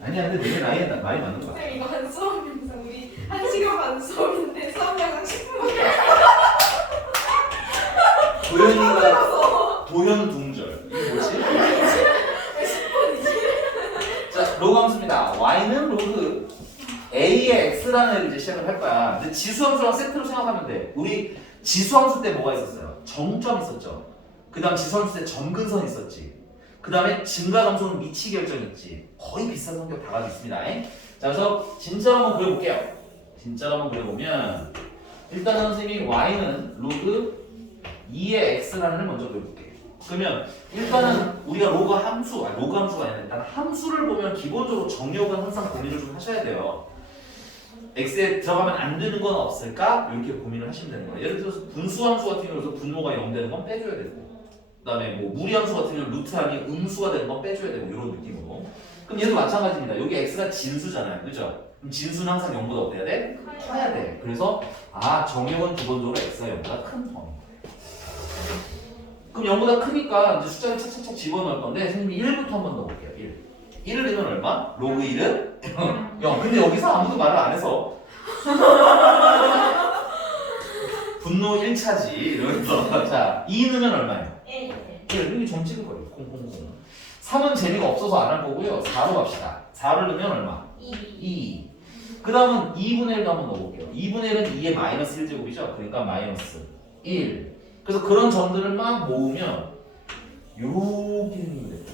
아니야, 근데 내게 나이 맞는 거야. 쌤 이거 한 수업인데 우리 1시간 반 수업인데 수업 영상 10분밖에 도현이가 도현둥절. 이게 뭐지? 왜 10분이지? 자, 로그 함수입니다. y는 로그 a의 x라는 애를 이제 시작을 할 거야. 근데 지수함수랑 세트로 생각하면 돼. 우리 지수함수 때 뭐가 있었어요? 정점 있었죠. 그 다음 지수함수 때 점근선 있었지. 그 다음에 증가감소는 미치 결정 있지. 거의 비슷한 성격 다 가지고 있습니다. 자, 그래서 진짜로 한번 그려볼게요. 진짜로 한번 그려보면 일단은 선생님이 y는 로그 2의 x라는 애를 먼저 그려볼게요. 그러면 일단은 우리가 로그 함수가 아니라 일단 함수를 보면 기본적으로 정역은 항상 고민을 좀 하셔야 돼요. x에 들어가면 안 되는 건 없을까? 이렇게 고민을 하시면 되는 거예요. 예를 들어서 분수함수 같은 경우에서 분모가 0 되는 건 빼줘야 되고, 그 다음에 뭐 무리함수 같은 경우는 루트 아니 음수가 되는 건 빼줘야 되고, 이런 느낌으로. 그럼 얘도 마찬가지입니다. 여기 x가 진수잖아요, 그죠? 그럼 진수는 항상 0보다 어때야 돼? 커야 돼. 그래서 정역은 기본적으로 x가 0보다 큰 범위. 그럼 0보다 크니까 이제 숫자를 착착착 집어넣을 건데 선생님이 1부터 한번 넣어볼게요. 1을 내면 얼마? 로그 1은 0. 근데 여기서 아무도 말을 안 해서 분노 1차지 이러면서 자 2 넣으면 얼마예요? 1 여기 점 찍을 거예요. 000. 3은 재미가 없어서 안 할 거고요. 4로 갑시다. 4를 넣으면 얼마? 2. 그 다음은 2분의 1도 한번 넣어볼게요. 2분의 1은 2의 마이너스 1제곱이죠. 그러니까 마이너스 1. 그래서 그런 점들을 막 모으면 요렇게 생기면 돼요.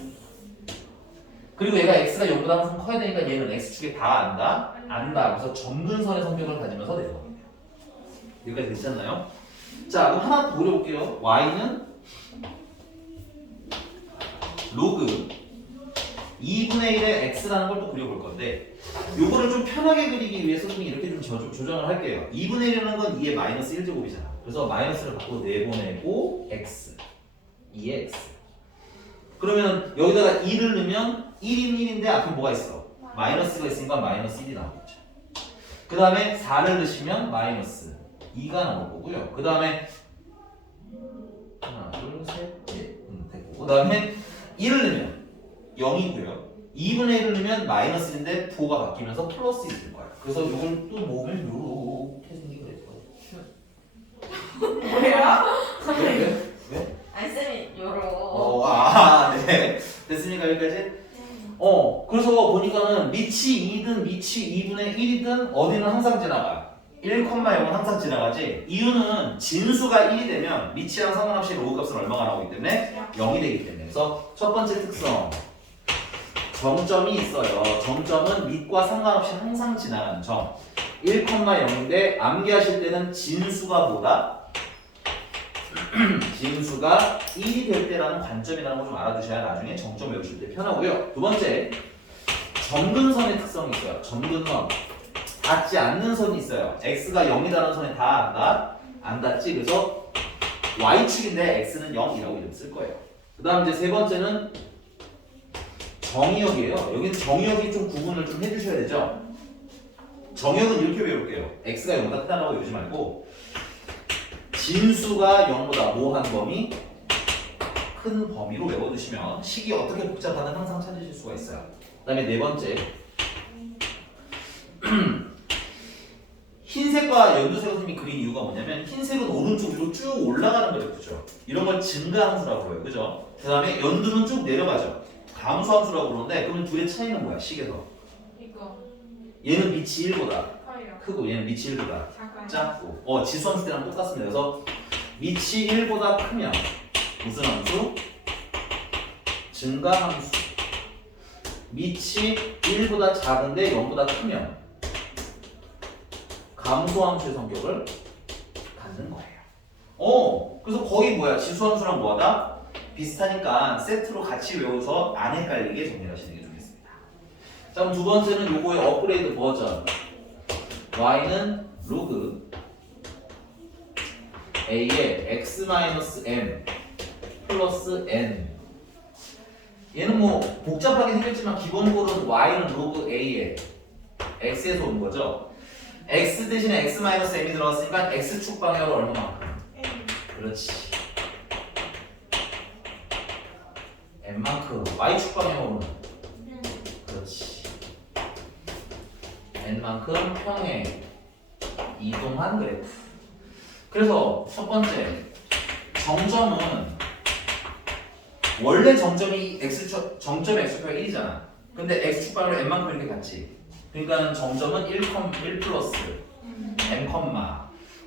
그리고 얘가 x가 0보다 항상 커야 되니까 얘는 x축에 다 안다. 그래서 점근선의 성격을 가지면서 내려가게 돼요. 여기까지 되지 않나요? 자, 그럼 하나 더 그려볼게요. y는 로그 2분의 1의 x라는 걸 또 그려볼 건데 요거를 좀 편하게 그리기 위해서 좀 이렇게 좀 조정을 할게요. 2분의 1이라는 건 2의 마이너스 1제곱이잖아. 그래서 마이너스를 갖고 내보내고 x 2의 x 그러면 여기다가 2를 넣으면 1인 1인데 앞에 뭐가 있어? 마이너스가 있으니까 마이너스 1이 나오겠죠. 그 다음에 4를 넣으시면 마이너스 2가 나올 거고요. 그 다음에 하나 둘셋 됐고 그 다음에 1을 넣으면 0이고요. 2분의 1을 넣으면 마이너스 1인데 부호가 바뀌면서 플러스 1이 될 거야. 그래서 이걸 또 모으면 이렇게 생기게 될 거예요. 뭐야? 왜? 아니 쌤이 요러 네. 됐습니까 여기까지? 그래서 보니까는 밑이 2든 밑이 2분의 1이든 어디는 항상 지나가. 1,0은 항상 지나가지. 이유는 진수가 1이 되면 밑이랑 상관없이 로그 값은 얼마가 나오기 때문에 0이 되기 때문에. 그래서 첫 번째 특성. 정점이 있어요. 정점은 밑과 상관없이 항상 지나가는 점. 1,0인데 암기하실 때는 진수가 뭐다? 진수가 1이 될 때라는 관점이라는 거 좀 알아두셔야 나중에 정점 외우실 때 편하고요. 두 번째, 점근선의 특성이 있어요. 점근선. 닿지 않는 선이 있어요. x가 0이라는 선에 다 안 닿지. 그래서 y축인데 x는 0이라고 이름 쓸 거예요. 그 다음 이제 세 번째는 정의역이에요. 여기는 정의역이 좀 구분을 좀 해주셔야 되죠. 정의역은 이렇게 외울게요. x가 0보다 크다라고 외우지 말고 진수가 0보다 뭐한 범위? 큰 범위로 외워두시면 식이 어떻게 복잡하든 항상 찾으실 수가 있어요. 그 다음에 네 번째 흰색과 연두색 선생님이 그린 이유가 뭐냐면 흰색은 오른쪽 위로 쭉 올라가는 그래프죠. 이런 걸 증가함수라고 해요. 그죠? 그 다음에 연두는 쭉 내려가죠. 감소함수라고 그러는데 그러면 둘의 차이는 뭐야? 식에서 이거 얘는 밑이 1보다 커요 크고 얘는 밑이 1보다 작아요 작고 지수함수 때랑 똑같습니다. 그래서 밑이 1보다 크면 무슨 함수? 증가함수. 밑이 1보다 작은데 0보다 크면 감소함수의 성격을 갖는 거예요. 그래서 거의 뭐야? 지수함수랑 뭐하다? 비슷하니까 세트로 같이 외워서 안 헷갈리게 정리를 하시는 게 좋겠습니다. 자, 그럼 두 번째는 요거의 업그레이드 버전. y는 로그 a의 x-m 플러스 n. 얘는 뭐 복잡하게 생겼지만 기본으로는 y는 로그 a의 x에서 온 거죠. x 대신에 x-m이 들어갔으니까 x축 방향으로 얼마만큼? 그렇지. n만큼. y축 방향으로는? 그렇지. n만큼 평행 이동한 그래프. 그래서 첫 번째 정점은 원래 정점이 정점 x축가 1이잖아. 근데 x축방으로 n만큼 이렇게 같지. 그러니까 정점은 1 플러스 n,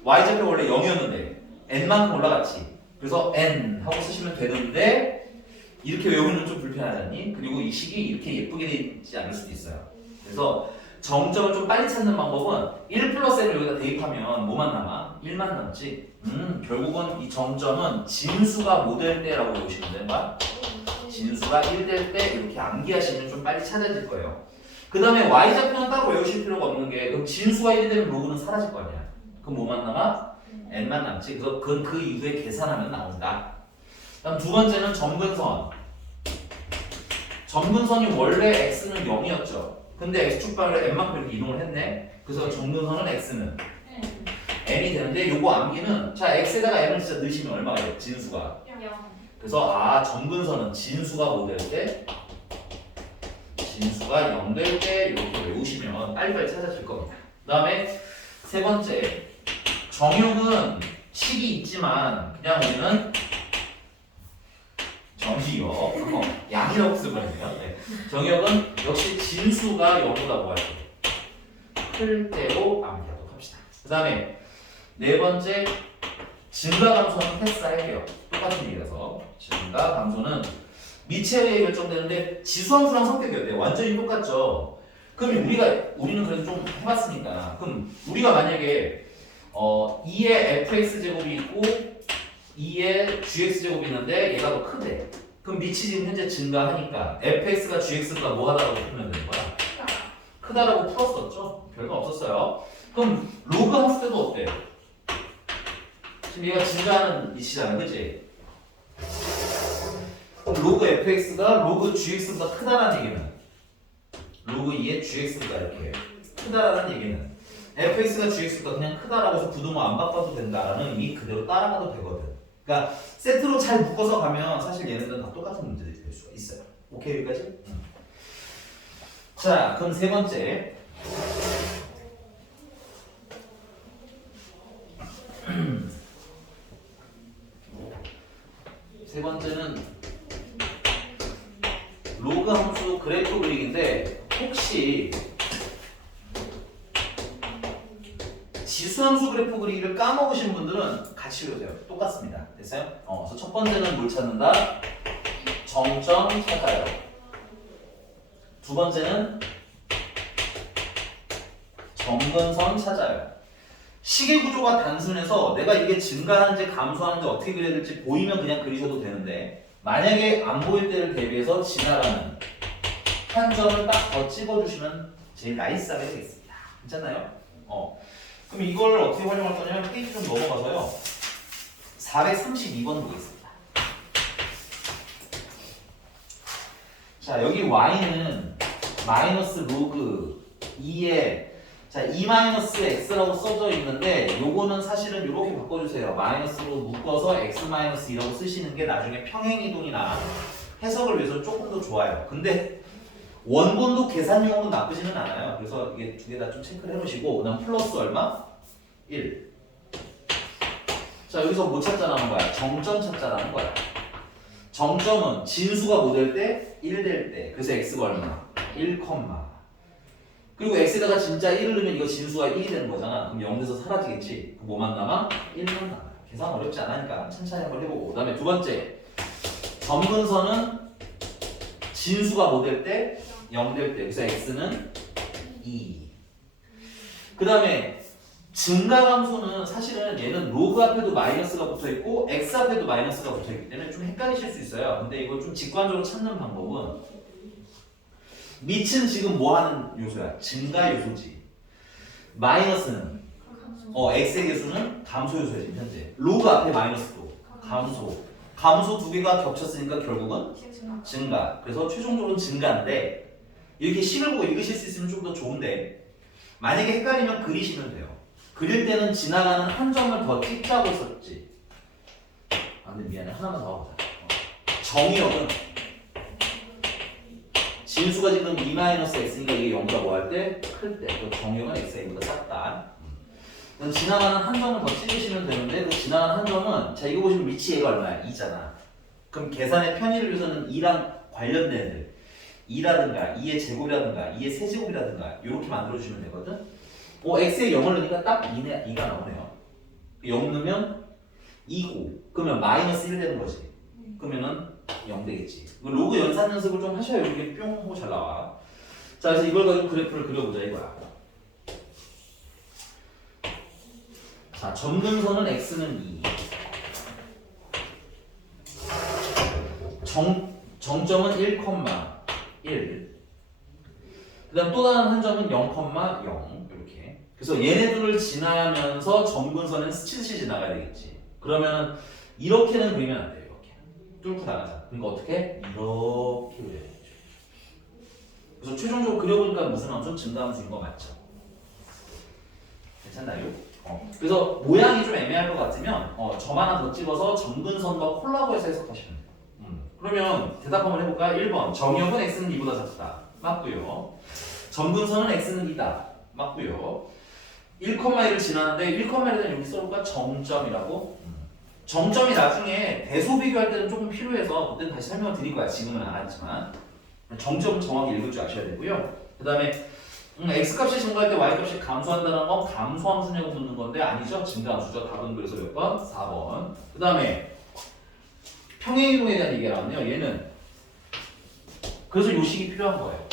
y좌표 원래 0이었는데 n만큼 올라갔지. 그래서 n 하고 쓰시면 되는데 이렇게 외우면 좀 불편하잖니? 그리고 이 식이 이렇게 예쁘게 되지 않을 수도 있어요. 그래서 정점을 좀 빨리 찾는 방법은 1 플러스 n을 여기다 대입하면 뭐만 남아? 1만 남지. 결국은 이 정점은 진수가 뭐 될 때라고 보시면 되는 거야. 진수가 1 될 때 이렇게 암기하시면 좀 빨리 찾아질 거예요. 그 다음에 y좌표는 따로 외우실 필요가 없는 게 그럼 진수가 1이 되면 로그는 사라질 거 아니야. 그럼 뭐만 남아? n만 남지. 그래서 그건 그 이후에 계산하면 나온다. 그다음 두 번째는 점근선. 점근선이 원래 x는 0이었죠. 근데 x축방으로 n만큼 이렇게 이동을 했네. 그래서 점근선은 x는 n이 되는데 요거 암기는 자 x에다가 n을 진짜 넣으시면 얼마가 돼요? 진수가. 그래서 점근선은 진수가 뭐 될 때? 진수가 0 될 때 이렇게 외우시면 빨리빨리 찾아질 겁니다. 그 다음에 세 번째 정육은 식이 있지만 그냥 우리는 정의역 양이라고 쓰거든요. 네. 정역은 역시 진수가 0보다 뭐할 때? 클 때로 암기하도록 합시다. 그 다음에 네 번째 증가감소는 패스할게요. 똑같은 얘기라서 증가감소는 미체에 의해 결정되는데 지수함수랑 성격이 어때요? 완전히 똑같죠. 그럼 우리는 그래도 좀 해봤으니까 그럼 우리가 만약에 2의 fx 제곱이 있고 2의 gx 제곱이 있는데 얘가 더 크대. 그럼 밑이 지금 현재 증가하니까 fx가 gx보다 뭐 하다라고 풀면 되는 거야? 크다라고 풀었었죠? 별거 없었어요. 그럼 로그 함수 때도 어때요? 지금 얘가 증가하는 밑이잖아, 그치? 그럼 로그 fx가 로그 gx보다 크다라는 얘기는 로그 2의 gx보다 이렇게 크다라는 얘기는 fx가 gx보다 그냥 크다라고 해서 부동호 안 바꿔도 된다라는 의미 그대로 따라가도 되거든. 그러니까 세트로 잘 묶어서 가면 사실 얘네들은 다 똑같은 문제들이 될 수가 있어요. 오케이 여기까지? 자 그럼 세 번째 세 번째는 로그 함수 그래프 그리기인데 혹시 지수함수 그래프 그리기를 까먹으신 분들은 같이 외우세요. 똑같습니다. 됐어요? 그래서 첫 번째는 뭘 찾는다? 정점 찾아요. 두 번째는 점근선 찾아요. 시계 구조가 단순해서 내가 이게 증가하는지 감소하는지 어떻게 그려야 될지 보이면 그냥 그리셔도 되는데 만약에 안 보일 때를 대비해서 지나가는 한 점을 딱 더 찍어주시면 제일 나이스하게 되겠습니다. 괜찮나요? 그럼 이걸 어떻게 활용할 거냐면 페이지 좀 넘어가서요. 432번 보겠습니다. 자 여기 y는 마이너스 로그 2에 자 2-x라고 써져 있는데 요거는 사실은 이렇게 바꿔주세요. 마이너스로 묶어서 x-2라고 쓰시는 게 나중에 평행이동이나 해석을 위해서 조금 더 좋아요. 근데 원본도 계산용으로 나쁘지는 않아요. 그래서 이게 두 개 다 좀 체크를 해놓으시고 그다음 플러스 얼마? 1. 자 여기서 뭐 찾자라는 거야? 정점 찾자라는 거야. 정점은 진수가 뭐 될 때? 1 될 때. 그래서 x가 얼마? 1, 그리고 x에다가 진짜 1을 넣으면 이거 진수가 1이 되는 거잖아. 그럼 0에서 사라지겠지. 그럼 뭐만 남아? 1만 남아요. 계산 어렵지 않으니까 천천히 한번 해보고. 그 다음에 두 번째 점근선은 진수가 뭐 될 때? 0 될 때. 그래서 x는 2. 그 다음에 증가함수는 사실은 얘는 로그 앞에도 마이너스가 붙어있고 x 앞에도 마이너스가 붙어있기 때문에 좀 헷갈리실 수 있어요. 근데 이걸 좀 직관적으로 찾는 방법은 밑은 지금 뭐 하는 요소야? 증가 요소지. 마이너스는 x의 개수는 감소 요소야 지금 현재. 로그 앞에 마이너스도 감소. 감소 두 개가 겹쳤으니까 결국은 증가. 그래서 최종적으로는 증가인데 이렇게 식을 보고 읽으실 수 있으면 좀 더 좋은데 만약에 헷갈리면 그리시면 돼요. 그릴 때는 지나가는 한 점을 더 찍자고 썼지. 근데 미안해 하나만 더 하자. 정의역은 진수가 지금 2-x니까 이게 0보다 뭐 할 때? 클 때. 또 정형은 xa보다 작다. 그럼 지나가는 한 점을 더 찍으시면 되는데 그 지나가는 한 점은 자 이거 보시면 위치 얘가 얼마야? 2잖아. 그럼 계산의 편의를 위해서는 2랑 관련된 애들 2라든가 2의 제곱이라든가 2의 세제곱이라든가 이렇게 만들어주시면 되거든. x에 0을 넣으니까 딱 2가 나오네요. 0 넣으면 2고 그러면 마이너스 1 되는 거지. 그러면은 0 되겠지. 로그 연산 연습을 좀 하셔야 이게 뿅 하고 잘 나와. 자 그래서 이걸 가지고 그래프를 그려보자 이거야. 자 점근선은 x는 2 정점은 1,1 그 다음 또 다른 한 점은 0,0 이렇게. 그래서 얘네들을 지나면서 점근선은 스치듯이 지나가야 되겠지. 그러면 이렇게는 그리면 안 돼요. 이렇게 뚫고 나가자. 그러니까 어떻게? 이렇게 그려야 되죠. 그래서 최종적으로 그려보니까 무슨 함수? 증가함수인 거 맞죠? 괜찮나요? 그래서 모양이 좀 애매할 것 같으면 점 하나 더 찍어서 점근선과 콜라보해서 해석하시면 돼요. 그러면 대답 한번 해볼까요? 1번 정역은 x는 2보다 작다. 맞고요. 점근선은 x는 2다. 맞고요. 1,1을 지나는데 1,1은 여기 써볼까? 정점이라고. 정점이 나중에 대소 비교할 때는 조금 필요해서 그때는 다시 설명을 드릴 거야. 지금은 안 하지만 정점은 정확히 읽을 줄 아셔야 되고요. 그 다음에 x값이 증가할 때 y값이 감소한다는 건 감소함수냐고 묻는 건데 아니죠? 증가함수죠. 답은 그래서 몇 번? 4번. 그 다음에 평행이동에 대한 얘기가 나왔네요. 얘는 그래서 요식이 필요한 거예요.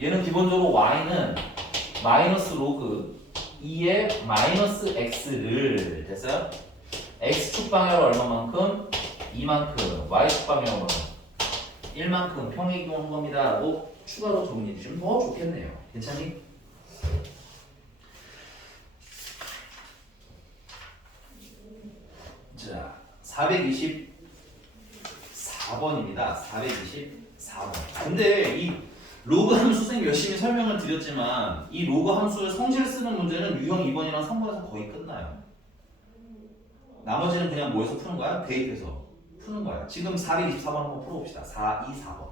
얘는 기본적으로 y는 마이너스 로그 2의 마이너스 x를 됐어요? x축 방향으로 얼마만큼? 2만큼 y축 방향으로 1만큼 평행이동한 겁니다 라고 추가로 정리해 주시면 더 좋겠네요. 괜찮니? 자 424번입니다. 424번. 근데 이 로그 함수 선생님 열심히 설명을 드렸지만 이 로그 함수의 성질 쓰는 문제는 유형 2번이랑 3번에서 거의 끝나요. 나머지는 그냥 뭐에서 푸는 거야? 대입해서 푸는 거야. 지금 424번 한번 풀어봅시다. 424번.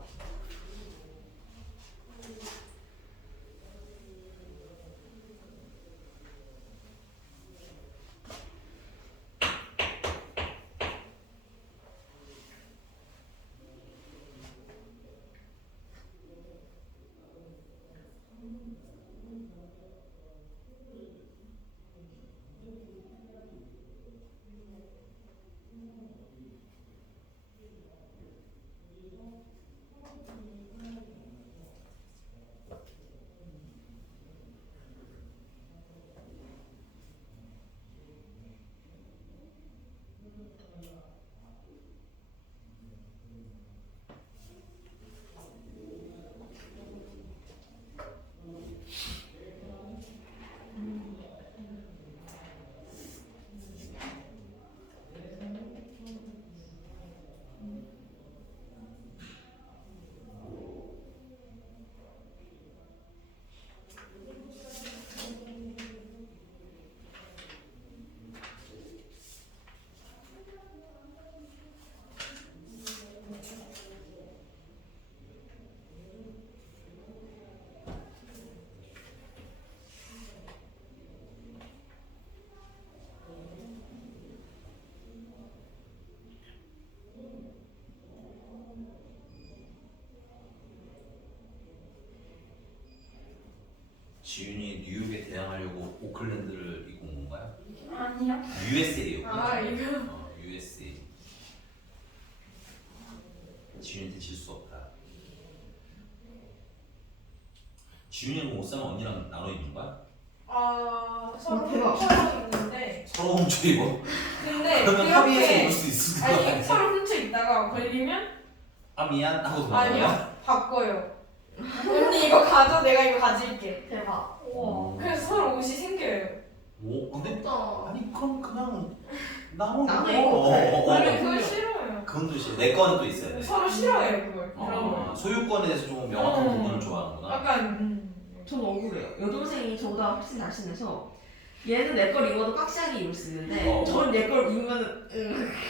지윤이 뉴욕에 대항하려고 오클랜드를 입고 온 건가요? 아니요. USA요. 아 이거. USA. 지윤이한테 질 수 없다. 지윤이는 옷 사면 언니랑 나눠 입는 거야? 서로 대박. 훔쳐 있는데. 서로 훔쳐 입어? 근데 그러면 합의해서 이렇게 입을 수 있을 거 아니 아니야? 서로 훔쳐 있다가 걸리면 아 미안 하고 도망가요? 아니요 바꿔요. 언니 이거 가져 내가 이거 가질게. 대박. 그래서 서로 옷이 생겨요. 오 근데 진짜. 아니 그럼 그냥 나눠 나눠 입어. 입어. 아니 그걸 싫어요. 그건 또 싫어. 내 거는 또 있어야 돼. 서로 싫어해요 그걸. 그런 걸. 소유권에 대해서 조금 명확한 부분을 좋아하는구나. 약간 저는 억울해요. 여동생이 저보다 훨씬 날씬해서 얘는 내 걸 입어도 꽉시하게 입을 수 있는데 저는 얘 걸 입으면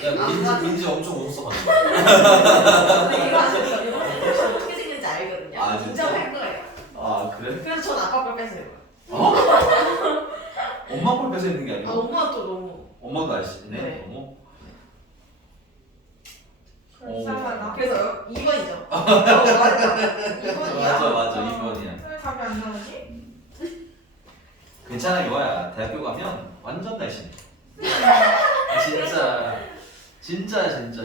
야 민지 엄청 웃었어. 근데 이거 아시죠? 여동생이 어떻게 생겼는지 알거든요. 아 진짜? 인정할 거예요. 아 그래? 그래서 전 아빠 걸 뺐어요. 어? 엄마 걸 뺏어 있는 게 아 아니고? 엄마 또 너무. 엄마도 날씬해? 네. 너무? 불쌍하다. 그래서 2번이죠. 맞아 2번이야. 왜 답이 안 나오지? 괜찮아 이거야. 대학교 가면 완전 날씬해. 진짜.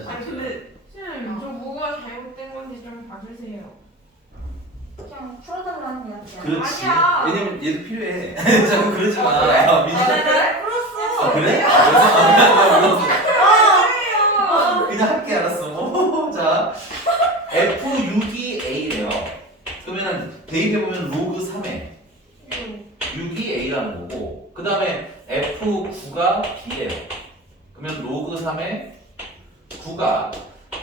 아니 근데 선생님, 저 뭐가 잘못된 건지 좀 봐주세요. 그냥 풀어달라는 이야기야. 그렇지. 아니야. 왜냐면 얘도 필요해. 자꾸 그러지 마. 야, 민지. 네. 아 그래? 그래서 아, 그냥 할게 알았어. 자, F6이 A래요. 그러면은 대입해 보면 로그 3에 6이 A라는 거고, 그 다음에 F9가 B예요. 그러면 로그 3에 9가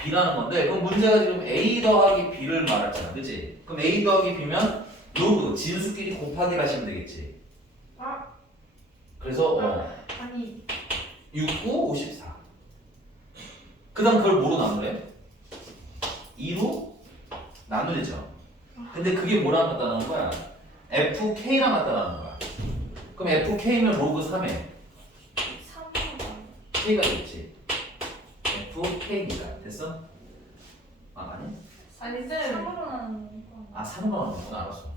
B라는 건데, 그럼 문제가 지금 A 더하기 B를 말했잖아, 그치? 그럼 A 더하기 B면 로그 진수끼리 곱하기 하시면 되겠지. 아. 그래서 아니 6, 9, 54. 그 다음 그걸 뭐로 나누래? 2로 나누죠. 근데 그게 뭐랑 같다는 거야? FK랑 같다는 거야. 그럼 FK면 로그 3에 3번. K가 되겠지. FK니까 됐어? 아 아니? 아니 쌤. 3으로 나는 거. 아 3으로 나누구나. 알았어.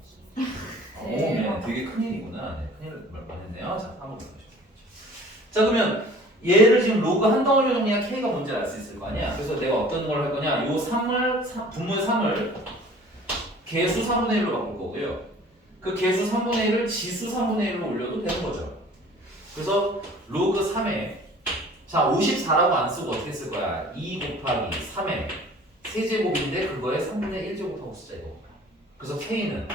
오, 네. 되게 큰일이구나. 네, 큰일 말했네요. 자, 한번 보시죠. 자, 그러면 얘를 지금 로그 한 덩어리로 정리한 K가 뭔지 알 수 있을 거 아니야? 그래서 내가 어떤 걸 할 거냐? 요 3을, 분모의 3을 개수 3분의 1로 바꿀 거고요. 그 개수 3분의 1을 지수 3분의 1로 올려도 되는 거죠. 그래서 로그 3에 자, 54라고 안 쓰고 어떻게 쓸 거야? 2 곱하기 3의 세제곱인데 그거에 3분의 1제곱하고 쓰자 이거. 그래서 K는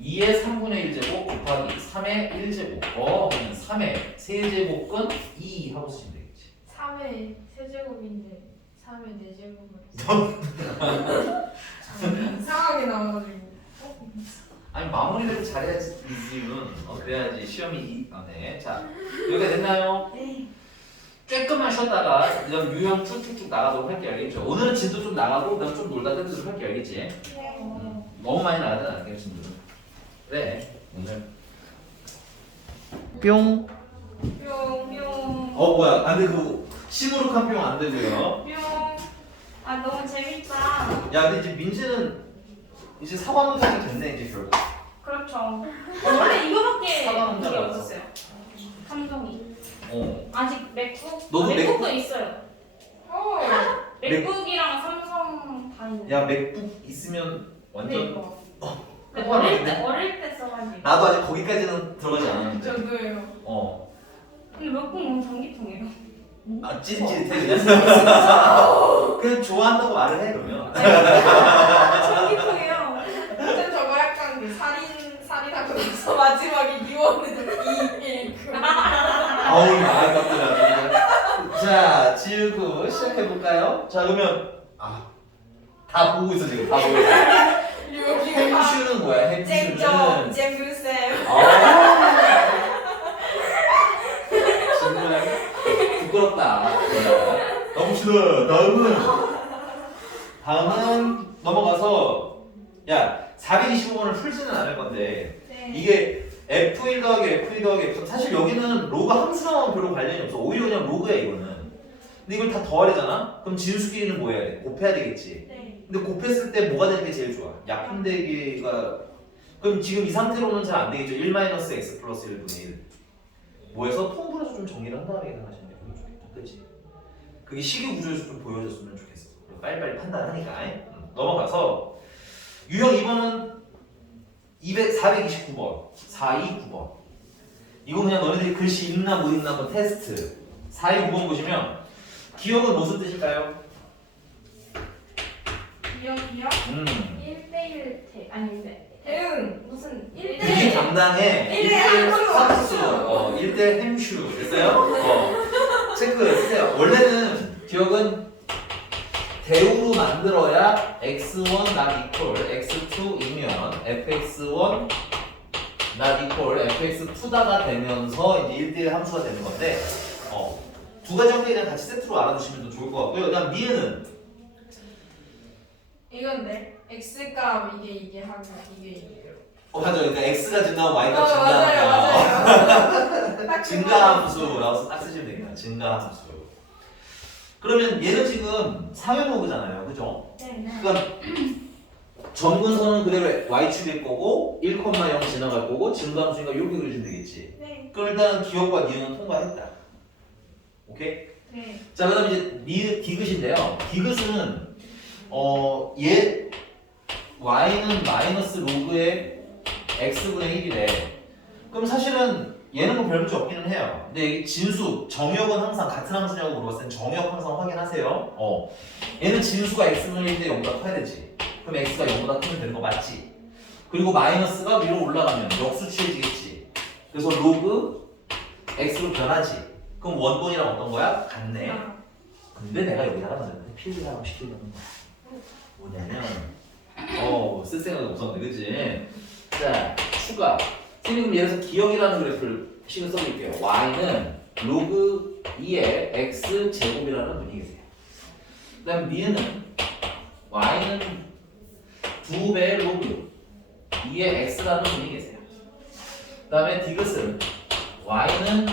2의 3분의 1제곱 곱하기 3의 1제곱. 그러면 3의 세제곱근 2 하고 쓰시면 되겠지. 3의 세제곱인데 3의 4제곱을 이상하게 나와가지고. 아니 마무리를 잘해야지 이지은. 그래야지 시험이 네. 자, 여기가 됐나요? 네. 조금만 쉬었다가 그다음 유형 쭉쭉쭉 나가도록 할게 알겠죠? 오늘은 진도 좀 나가고 그다음 좀 놀다 끝내도록 할게 알겠지? 너무 많이 나가진 않을게요 친구들. 그래 오늘 뿅. 뿅뿅. 뭐야? 안 돼. 그 시무룩한 뿅 안 되고요. 뿅. 아 너무 재밌다. 야, 근데 이제 민지는 이제 사과 문제가 됐네 이제 결국. 그렇죠. 원래 이거밖에 사과 이게 문제가 없었어요. 감정이. 아직 맥북? 너도 맥북도 있어요. 맥북이랑 삼성 다 있는. 야 맥북 있으면 완전 이거. 끝 어릴 때 써가지고. 나도 아직 거기까지는 들어가지 않았는데. 저도요. 근데 맥북 너무 전기통이에요. 찌릿찌릿해 그냥. 그냥 좋아한다고 말을 해 그러면. 전기통이요. 쌤 저거 약간 그 살인하고 나서 마지막에 이원은 2, 1. 아우 나이 같더라. 자 지우고 시작해 볼까요? 자 그러면 다 보고 있어 지금 다 보고 있어. 여기 햄슈는 뭐야? 햄슈는. 잼규쌤. 정말 부끄럽다. 너무 싫어. 다음은 넘어가서 야 425번을 풀지는 않을 건데 이게 F1 더하기 F2 더하기 F3 사실 여기는 로그 함수랑은 별로 관련이 없어. 오히려 그냥 로그야 이거는. 근데 이걸 다 더하려잖아? 그럼 진수끼리는 뭐 해야 돼? 곱해야 되겠지. 네. 근데 곱했을 때 뭐가 되는 게 제일 좋아? 약분되기가 그럼 지금 이 상태로는 잘 안 되겠죠. 1-x 플러스 1분의 1 뭐해서 통분해서 좀 정리를 한 다음에 계산하시면 돼. 그게 좋겠다. 그치? 그게 식이 구조에서 좀 보여줬으면 좋겠어. 빨리빨리 판단하니까. 넘어가서 유형 2번은 429번 429번 이거 그냥 너네들이 글씨 읽나 못 읽나 한번 테스트. 429번 보시면 기억은 무슨 뜻일까요? 기억이요? 1대1 대 아닌데 대응 무슨 1대1 그게 담당해 1대 삭수 1대 햄슈 됐어요? 체크해주세요. 원래는 기억은 대우로 만들어야 x1 not equal x2이면 fx1 not equal fx2다가 되면서 이제 1대1 함수가 되는 건데 두 가지 형태 그냥 같이 세트로 알아두시면 더 좋을 것 같고요. 그다음 미은은 이건데 x값 이게 하고 이게 맞아. 그러니까 x가 증가하고 y가 맞아요. 증가하니까 딱 증가함수라고 딱 쓰시면 되겠다. 증가함수. 그러면 얘는 지금 상현로그잖아요, 그죠? 네. 그러니까 점근선은 그대로 y축일 거고 1,0 지나갈 거고 증가함수니까 이렇게 그려주면 되겠지. 네. 그럼 일단 기억과 니은은 통과했다. 오케이? 네. 자, 그다음 이제 디귿인데요. 디귿은 얘 y는 마이너스 로그의 x분의 1이래. 그럼 사실은 얘는 뭐 별 문제 없기는 해요. 근데 이 진수 정역은 항상 같은 함수냐고 물어봤을 땐 정역 항상 확인하세요. 얘는 진수가 x분의 1인데 0보다 커야 되지. 그럼 x가 0보다 크면 되는 거 맞지? 그리고 마이너스가 위로 올라가면 역수치해지겠지. 그래서 로그 x로 변하지. 그럼 원본이랑 어떤 거야? 같네. 근데 내가 여기다가 넣었는데 필드라고 시키려는 거야. 뭐냐면 쓸 생각이 없었는데 그치? 자 추가 선생님 예를 들어서 기억이라는 그래프를 식을 써볼게요. y는 로그 2의 x 제곱이라는 분이 계세요. 그 다음 니은은 y는 2배 로그 2의 x라는 분이 계세요. 그 다음에 디귿은 y는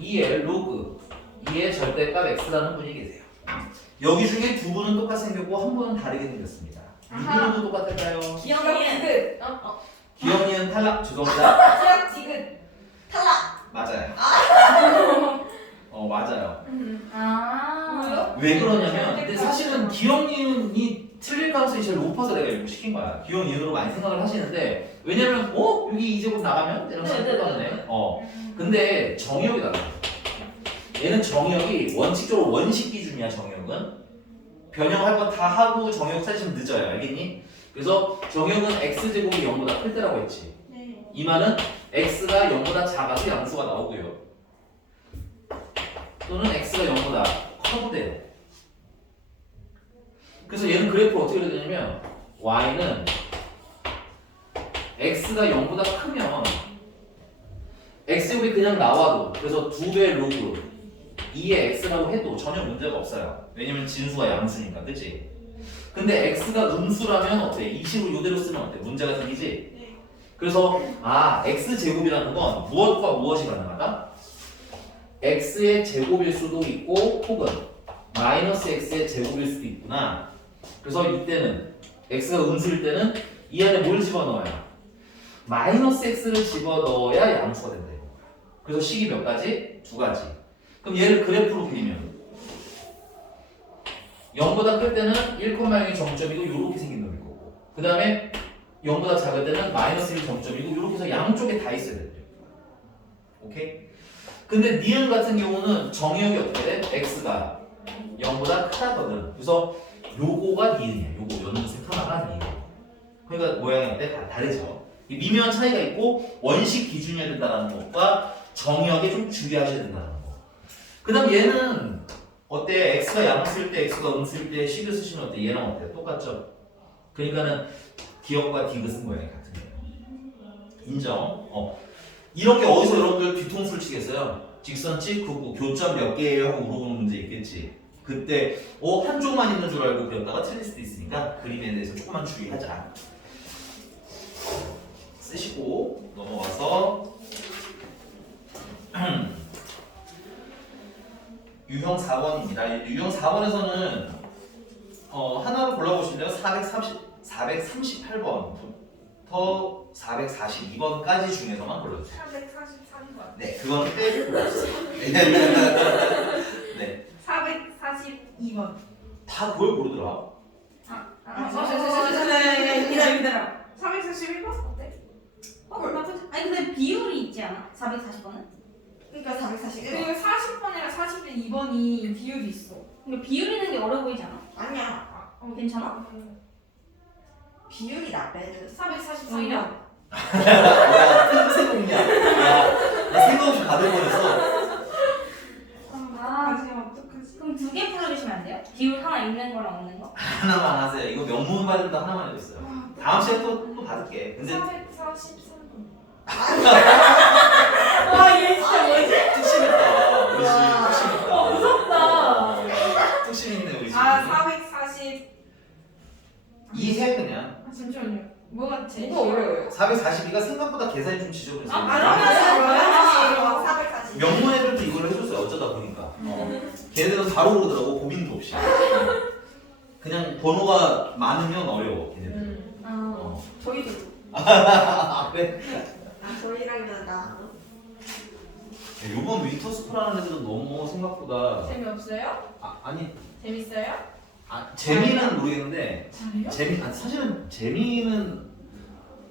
2의 로그 2의 절대값 x라는 분이 계세요. 여기 중에 두 분은 똑같이 생겼고 한 분은 다르게 생겼습니다. 누구도 똑같을까요? 기억이 디귿. 기억니은 탈락. 죄송합니다. 기억 디귿. 탈락. 맞아요. 맞아요. 아. 왜 그러냐면 근데 사실은 기억니은이 틀릴 가능성이 제일 높아서 내가 이렇게 시킨 거야. 기억니은으로 많이 생각을 하시는데 왜냐면 여기 이제곱 나가면 이런 생각 때문에 근데 정의역이 달라요. 얘는 정의역이 원칙적으로 원식 기준이야. 정의역은 변형할 건 다 하고 정의역 찾으시면 늦어요. 알겠니? 그래서 정의역은 x제곱이 0보다 클 때라고 했지. 네. 이 말은 x가 0보다 작아서 양수가 나오고요. 또는 x가 0보다 커도 돼요. 그래서 얘는 그래프 어떻게 그려야 되냐면 y는 x가 0보다 크면 x제곱이 그냥 나와도 그래서 2배 로그 2의 x라고 해도 전혀 문제가 없어요. 왜냐면 진수가 양수니까 그치? 근데 x가 음수라면 어때? 이 식으로 이대로 쓰면 어때? 문제가 생기지? 그래서 x제곱이라는 건 무엇과 무엇이 가능하다? x의 제곱일 수도 있고 혹은 마이너스 x의 제곱일 수도 있구나. 그래서 이때는 x가 음수일 때는 이 안에 뭘 집어넣어야? 마이너스 x를 집어넣어야 양수가 된다. 그래서 식이 몇 가지? 두 가지. 그럼 얘를 그래프로 그리면 0보다 클 때는 1,0이 정점이고 이렇게 생긴 놈일 거고 그 다음에 0보다 작을 때는 마이너스 1 정점이고 이렇게 해서 양쪽에 다 있어야 돼요. 오케이? 근데 니은 같은 경우는 정의역이 어떻게 돼? x가 0보다 크다거든. 그래서 요거가 니은이야. 요거 연두색 하나가 니은. 그러니까 모양이 어때? 다르죠. 이 미묘한 차이가 있고 원식 기준이어야 된다는 것과 정의역에 좀 주의하셔야 된다는 거. 그 다음 얘는 어때? x가 양수일 때, x가 음수일 때 식을 쓰시면 어때? 얘랑 어때? 똑같죠? 그러니까는 기억과 디귿은 모양이 같은 거예요. 인정? 이런 게 어디서 여러분들 뒤통수를 치겠어요? 직선치, 긋고 교점 몇 개예요? 하고 물어보는 문제 있겠지. 그때 한쪽만 있는 줄 알고 그렸다가 틀릴 수도 있으니까 그림에 대해서 조금만 주의하자. 쓰시고 넘어가서 유형 4번입니다. 유형 4번에서는 하나를 골라보실래요? 438번부터 442번까지 중에서만 골라주세요. 443번. 네, 그건 빼고 골라주세요. 네, 442번. 다 그걸 고르더라. 기다려. 441번 어때? 아니 근데 비율이 있지 않아? 440번은? 그러니까 441. 그 40번이랑 42번이 비율이 있어. 그러니까 비율 있는 게 어려 보이지 않아? 아니야. 괜찮아? 비율이 나빼. 443번. 야, 생각이냐? 나 생각 없이 받을 뻔했어. 하지만 어떡하지? 그럼 두 개 불러주시면 안 돼요? 비율 하나 있는 거랑 없는 거? 하나만 하세요. 이거 명문 받은다 하나만 해줬어요. 다음 시간에 또 받을게. 근데 443번. 와얘 진짜 뭐지? 특심했다. 우리 집 와. 특심했다. 무섭다. 특심 있네 우리 집. 440. 이해 그냥. 뭐가 제일 뭐가 어려워요? 442가 생각보다 계산이 좀 지저분해서. 아, 440. 명문 애들도 이걸 해줬어요. 어쩌다 보니까. 걔네들은 바로 오르더라고. 고민도 없이. 그냥 번호가 많으면 어려워. 걔네들. 아, 저희도. 아, 그래? 아, 저희랑 나. 요번 윈터스쿨하는 애들은 너무 생각보다 재미없어요? 아니 재밌어요? 재미는 모르겠는데 잘해요? 사실은 재미는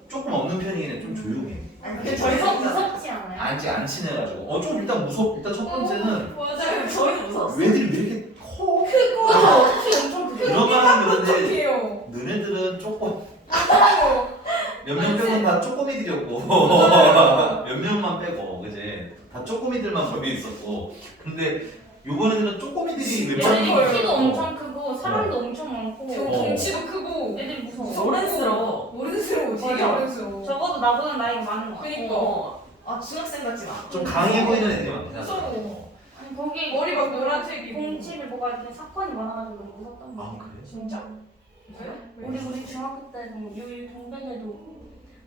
조금 없는 편이긴 해. 좀 조용해. 근데 저희 저희 무섭지 않아요? 안 친해가지고 좀 일단 일단 첫 번째는 맞아요. 저희도 무서웠어. 왜들이 왜 이렇게 커? 크고 키 엄청 크게. 들어가는 그런데 어떡해요. 너네들은 조금 아까워. 몇 명 빼고 다 쪼꼬미들이었고 몇 명만 빼고 그지? 다 쪼꼬미들만 거기 있었고 근데 요번 애들은 쪼꼬미들이 몇 얘들이 명이 키도 엄청 크고 사람도 엄청 많고. 저 덩치도 크고 애들 무서워. 소란스러워. 어른스러워. 되게 맞아. 어른스러워. 적어도 나보다 나이가 많은 거 같아. 그니까. 아 중학생 같지 마. 좀 강해 보이는 애들이 많긴 하다. 무서워. 아니 거기 머리 막 노란색이고. 07에 뭐가 이렇게 사건이 많아가지고 너무 무섭단 말이야. 아 그래? 진짜? 왜? 우리 중학교 때도 유일 동백에도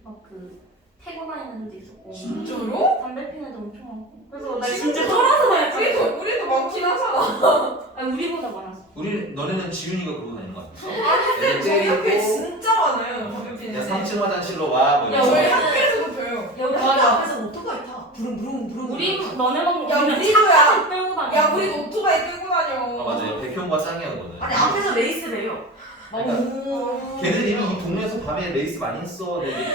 막 그 태고 다니는 애들도 있었고. 진짜로? 담배 피는 애도 엄청 많고. 그래서 나 진짜 진짜 쫄아서 우리도 많긴 하잖아. 아니 우리보다 많았어. 너네는 지훈이가 그러고 다니는 거 같아. 근데 저희 학교에 진짜 많아요. 담배 피는 야 애. 3층 화장실로 와. 뭐 야, 이러면서. 저희 우리 학교에서도 펴요. 여기 맞아. 앞에서 오토바이 타. 부릉부릉. 우리 너네만 야, 우리는 우리도야. 차까지 빼고 다녀. 야, 우리 오토바이 끌고 다녀. 아 맞아요. 백형과 짱이었거든. 아니 앞에서 레이스 매요. 그러니까 걔네들이 이미 이 동네에서 밤에 레이스 많이 했어. 근데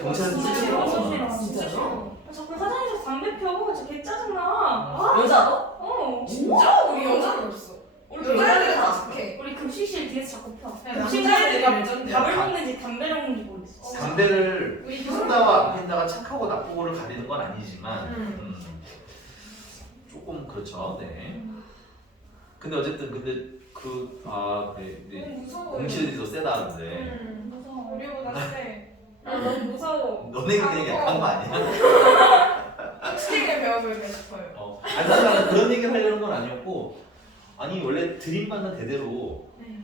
경찰에서 진짜 쫓아내고. 진짜요? 자꾸 화장실에서 담배 펴고 진짜 개 짜증나. 여자도? 어. 진짜? 우리 여자는 없어. 여자애들은 다 착해. 우리 급식실 뒤에서 자꾸 펴. 네, 급식실에 남자애들이 레전드야. 밥을 먹는지 담배를 먹는지 모르겠어. 담배를 우리 피운다와 안 피운다가 착하고 나쁘고를 가리는 건 아니지만 조금 그렇죠. 네. 근데 어쨌든 그래 너무 무서워. 공실이 더 세다는데 무서워. 우리보다 세. 나 너무 무서워. 너네가 그냥 약한 거 아니야? 스틱을 배워줘야 싶어요. 아니 사실 나는 그런 얘기를 하려는 건 아니었고 아니 원래 드림받는 대대로 네.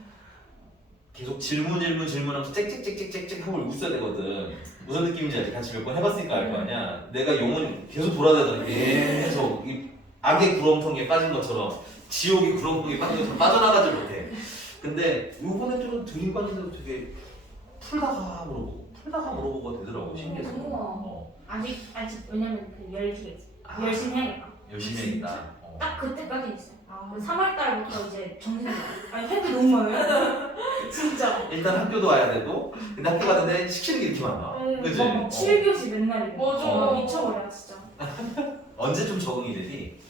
계속 질문하면서 짹짹짹짹짹 하고 웃어야 되거든. 무슨 느낌인지 알지? 같이 몇 번 해봤으니까 알 거 아니야. 내가 영혼이 계속 돌아다니잖아. 계속 이 악의 구렁텅이에 빠진 것처럼 지옥의 구렁텅이에 빠진 것처럼 빠져나가지 못해. 근데 요번 애들은 드림받는데도 되게 풀다가 물어보고 되더라고. 신기해서. 아직 왜냐면 그 열기가 있어. 아. 열심히 해야겠다. 열심히 해야겠다. 딱 그때까지 있어. 아, 3월 달부터 이제 정신이 아니 할 게 너무 많아요. 진짜. 일단 학교도 와야 되고 근데 학교 갔는데 시키는 게 이렇게 많아. 그지? 막 7교시 맨날 이래. 맞아. 미쳐버려 진짜. 언제쯤 적응이 되지?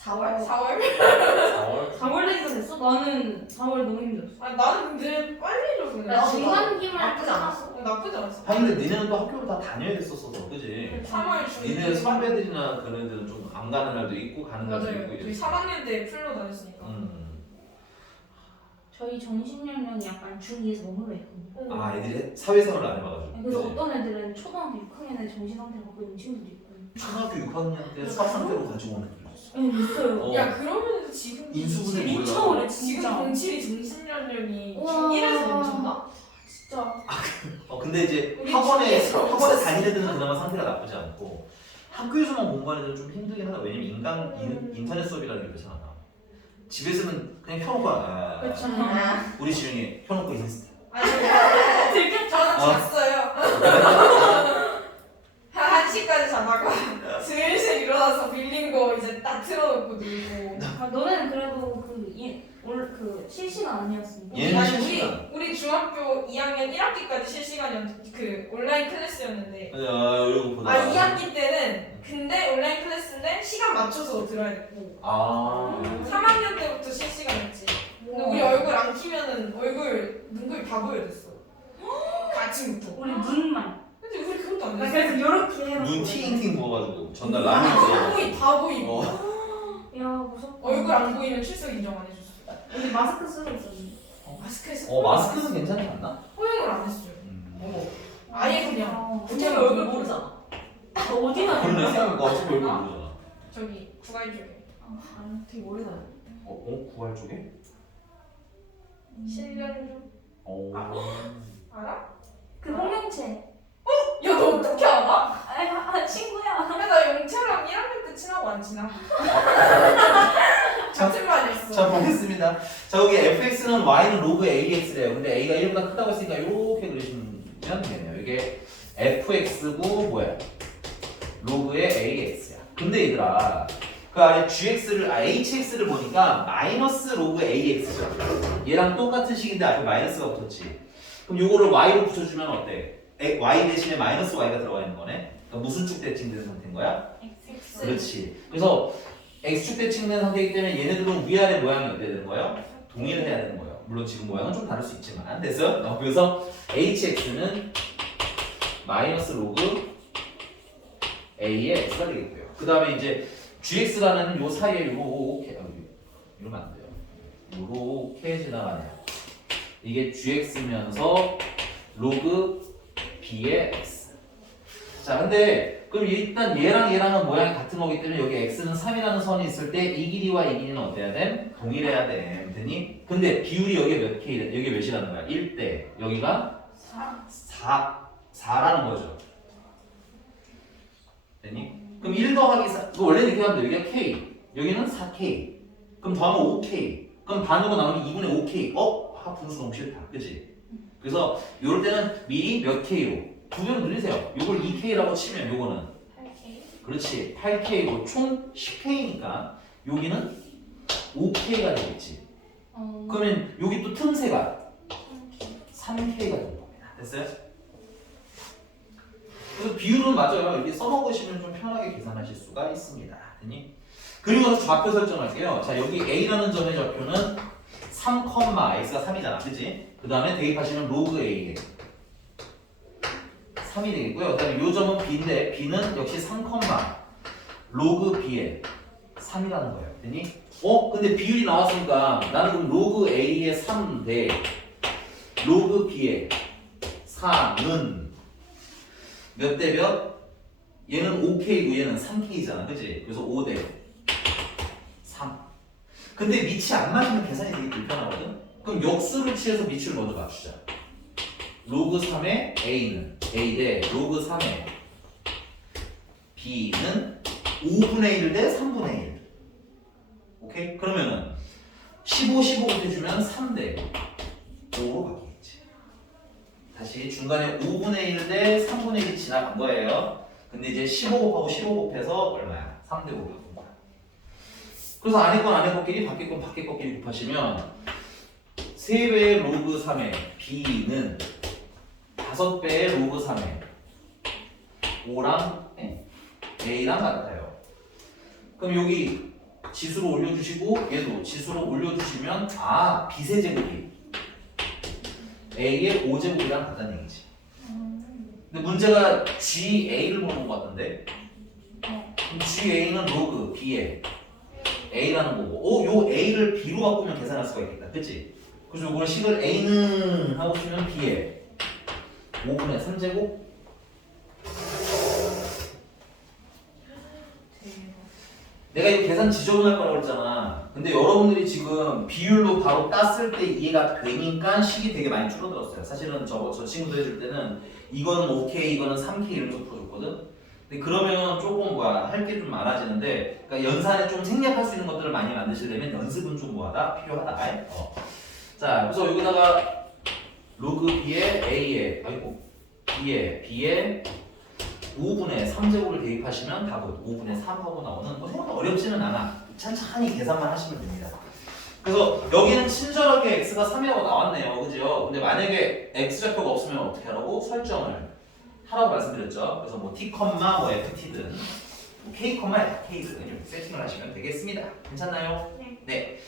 4월? 4월? 4월? 4월 되기가 됐어? 나는 4월 너무 힘들었어. 아, 나는 근데 빨리 적응해. 나 중간기만 나쁘지 않았어. 나쁘지 않았어. 아니 근데 니네는 또 학교를 다 다녀야 됐었어서 그지? 3월 중. 니네 선배들이나 그런 애들은 좀 안 가는 날도 있고 가는 날도 맞아요. 있고 저희 이랬어. 3학년 때 풀로 다녔으니까. 저희 정신연령이 약간 중2에서 너무 했거든요. 아 애들이 사회생활을 안 해봐가지고 그래서 그치? 어떤 애들은 초등학교 6학년에 정신상태를 갖고 있는 친구도 있고. 초등학교 6학년 때 수학 상태로 가지고 오는 애들도 있어. 네, 있어요. 어. 야, 그러면 지금 인수분해 미쳐버려 지금 진짜. 07이 정신연령이 우와. 중1에서 멈췄나? 진짜. 근데 이제 우리 학원에 중에서 다니는 애들은 그나마 상태가 나쁘지 않고 학교에서만 공부하는 애들은 좀 힘들긴 하다. 왜냐면 인터넷 수업이라는 게 그렇잖아. 집에서는 그냥 켜놓고 그렇죠. 우리 지중에 켜놓고 인스타. 아니, 들켰죠? 저는 잤어요. 1시까지 자다가 슬슬 일어나서 빌린 거 이제 딱 틀어놓고 놀고. 아, 너네는 그래도 그 실시간 아니었으니까. 얘는 아니, 실시간. 우리 중학교 2학년 1학기까지 실시간이었 그 온라인 클래스였는데 이러고 보다가 2학기 때는 근데 온라인 클래스인데 시간 맞춰서 들어야 됐고 3학년 때부터 실시간이었지. 근데 우리 얼굴 안 키면은 눈곱이 다 보여졌어. 아침부터. 우리 눈만. 근데 우리 그것도 안 나 됐어. 그래서 이렇게 해놓고. 눈 팅팅 부어가지고 전날 라면 눈곱이 다 보이고 야 무섭다. 얼굴 안 보이면 출석 인정 안 해줬어. 우리 마스크 쓰고 있었는데. 마스크에서 마스크는 괜찮지 않나? 허용을 안 했어요. 아예 그냥 어차피 얼굴 모르잖아. 어디 그러네 나냐? 생각해보니까 어차피 얼굴 모르잖아. 저기 구갈 쪽에 되게 오래 다녀. 구할 쪽에? 실련중 어. 알아? 그 홍영채. 야, 너 어떻게 알아? 친구야. 근데 나 영채랑 1학년 때 친하고 안 친하? 같은 반이었어. 자 보겠습니다. 자 여기 fx는 y는 로그 ax래요. 근데 a가 1보다 크다고 했으니까 이렇게 그리시면 되네요. 이게 fx고 뭐야? 로그의 ax야. 근데 얘들아 그 아래 hx를 보니까 마이너스 로그 ax죠. 얘랑 똑같은 식인데 앞에 마이너스가 붙었지. 그럼 요거를 y로 붙여주면 어때? y 대신에 마이너스 y가 들어가 있는 거네. 그러니까 무슨 축 대칭된 상태인 거야? X. 그렇지. 그래서 x축 대칭된 상태이기 때문에 얘네들은 위아래 모양이 어떻게 되는 거예요? 동일해야 되는 거예요. 물론 지금 모양은 좀 다를 수 있지만 됐어요? 그래서 hx는 마이너스 로그 a의 x가 되겠고요. 그 다음에 이제 gx라는 요 사이에 요렇게 이러면 안 돼요. 요렇게 지나가네요. 이게 gx면서 로그 b의 x. 자, 근데 그럼 일단 얘랑 얘랑은 모양이 같은 거기 때문에 여기 x는 3이라는 선이 있을 때 이 길이와 이 길이는 어때야 돼? 동일해야 돼. 되니? 근데 비율이 여기 몇 k? 여기 몇이라는 거야? 1대. 여기가 4라는 거죠. 되니? 그럼 1 더하기 4. 원래 이렇게 하면 돼. 여기가 k. 여기는 4k. 그럼 더하면 5k. 그럼 반으로 나오면 2분의 5k. 분수 너무 싫다. 그치? 그래서 이럴 때는 미리 몇 k로? 두 배로 늘리세요. 이걸 2k라고 치면 요거는 8K. 그렇지 8k고 총 10k니까 여기는 5k가 되겠지. 그러면 여기 또 틈새가 3k가 되는 겁니다. 됐어요? 그래서 비율은 맞아요. 이렇게 써먹으시면 좀 편하게 계산하실 수가 있습니다. 됐니? 그리고 좌표 설정할게요. 자 여기 A라는 점의 좌표는 3, x가 3이잖아. 그치? 그 다음에 대입하시면 로그 A에 3이 되겠고요. 그 다음에 요 점은 B인데 B는 역시 3, 로그 B에 3이라는 거예요. 됐니? 근데 비율이 나왔으니까 나는 그럼 로그 A에 3 대 로그 B에 4는 몇 대 몇? 얘는 5K고 얘는 3K잖아. 그치? 그래서 5대 3. 근데 밑이 안 맞으면 계산이 되게 불편하거든? 그럼 역수를 취해서 밑을 먼저 맞추자. 로그 3의 A는 A 대 로그 3의 B는 5분의 1 대 3분의 1. 오케이? 그러면은 15, 15 해주면 3대 5로 바뀌겠지. 다시 중간에 5분의 1 대 3분의 1이 지나간 거예요. 근데 이제 15 곱하고 15 곱해서 얼마야? 3대 5로 바꾼 거야. 그래서 안에 건 안에 것끼리 밖에 건 밖에 것끼리 곱하시면 3배의 로그 3의 B는 5배의 로그 3의 5랑 A랑 같아요. 그럼 여기 지수로 올려주시고 얘도 지수로 올려주시면 B세 제곱이 A의 5제곱이랑 같다는 얘기지. 근데 문제가 GA를 보는 것 같은데 그럼 GA는 로그 B의 A라는 거고 요 A를 B로 바꾸면 계산할 수가 있겠다. 그치? 그래서 이걸 식을 A는 하고 쓰면 B에 5분의 3제곱 내가 이거 계산 지저분할 거라고 했잖아. 근데 여러분들이 지금 비율로 바로 땄을 때 이해가 되니까 식이 되게 많이 줄어들었어요. 사실은 저 친구들 해줄 때는 이거는 5K, 이거는 3K 이런 거 풀어줬거든. 근데 그러면 조금 할 게 좀 많아지는데 그러니까 연산에 좀 생략할 수 있는 것들을 많이 만드시려면 연습은 좀 필요하다. 자, 그래서 여기다가 로그 B에 A에 B에 5분의 3제곱을 대입하시면 답은 5분의 3하고 나오는 생각보다 어렵지는 않아. 천천히 계산만 하시면 됩니다. 그래서 여기는 친절하게 x가 3이라고 나왔네요. 그죠? 근데 만약에 x좌표가 없으면 어떻게 하라고? 설정을 하라고 말씀드렸죠. 그래서 뭐 t, 뭐 ft든 뭐 k, k든 이렇게 세팅을 하시면 되겠습니다. 괜찮나요? 네.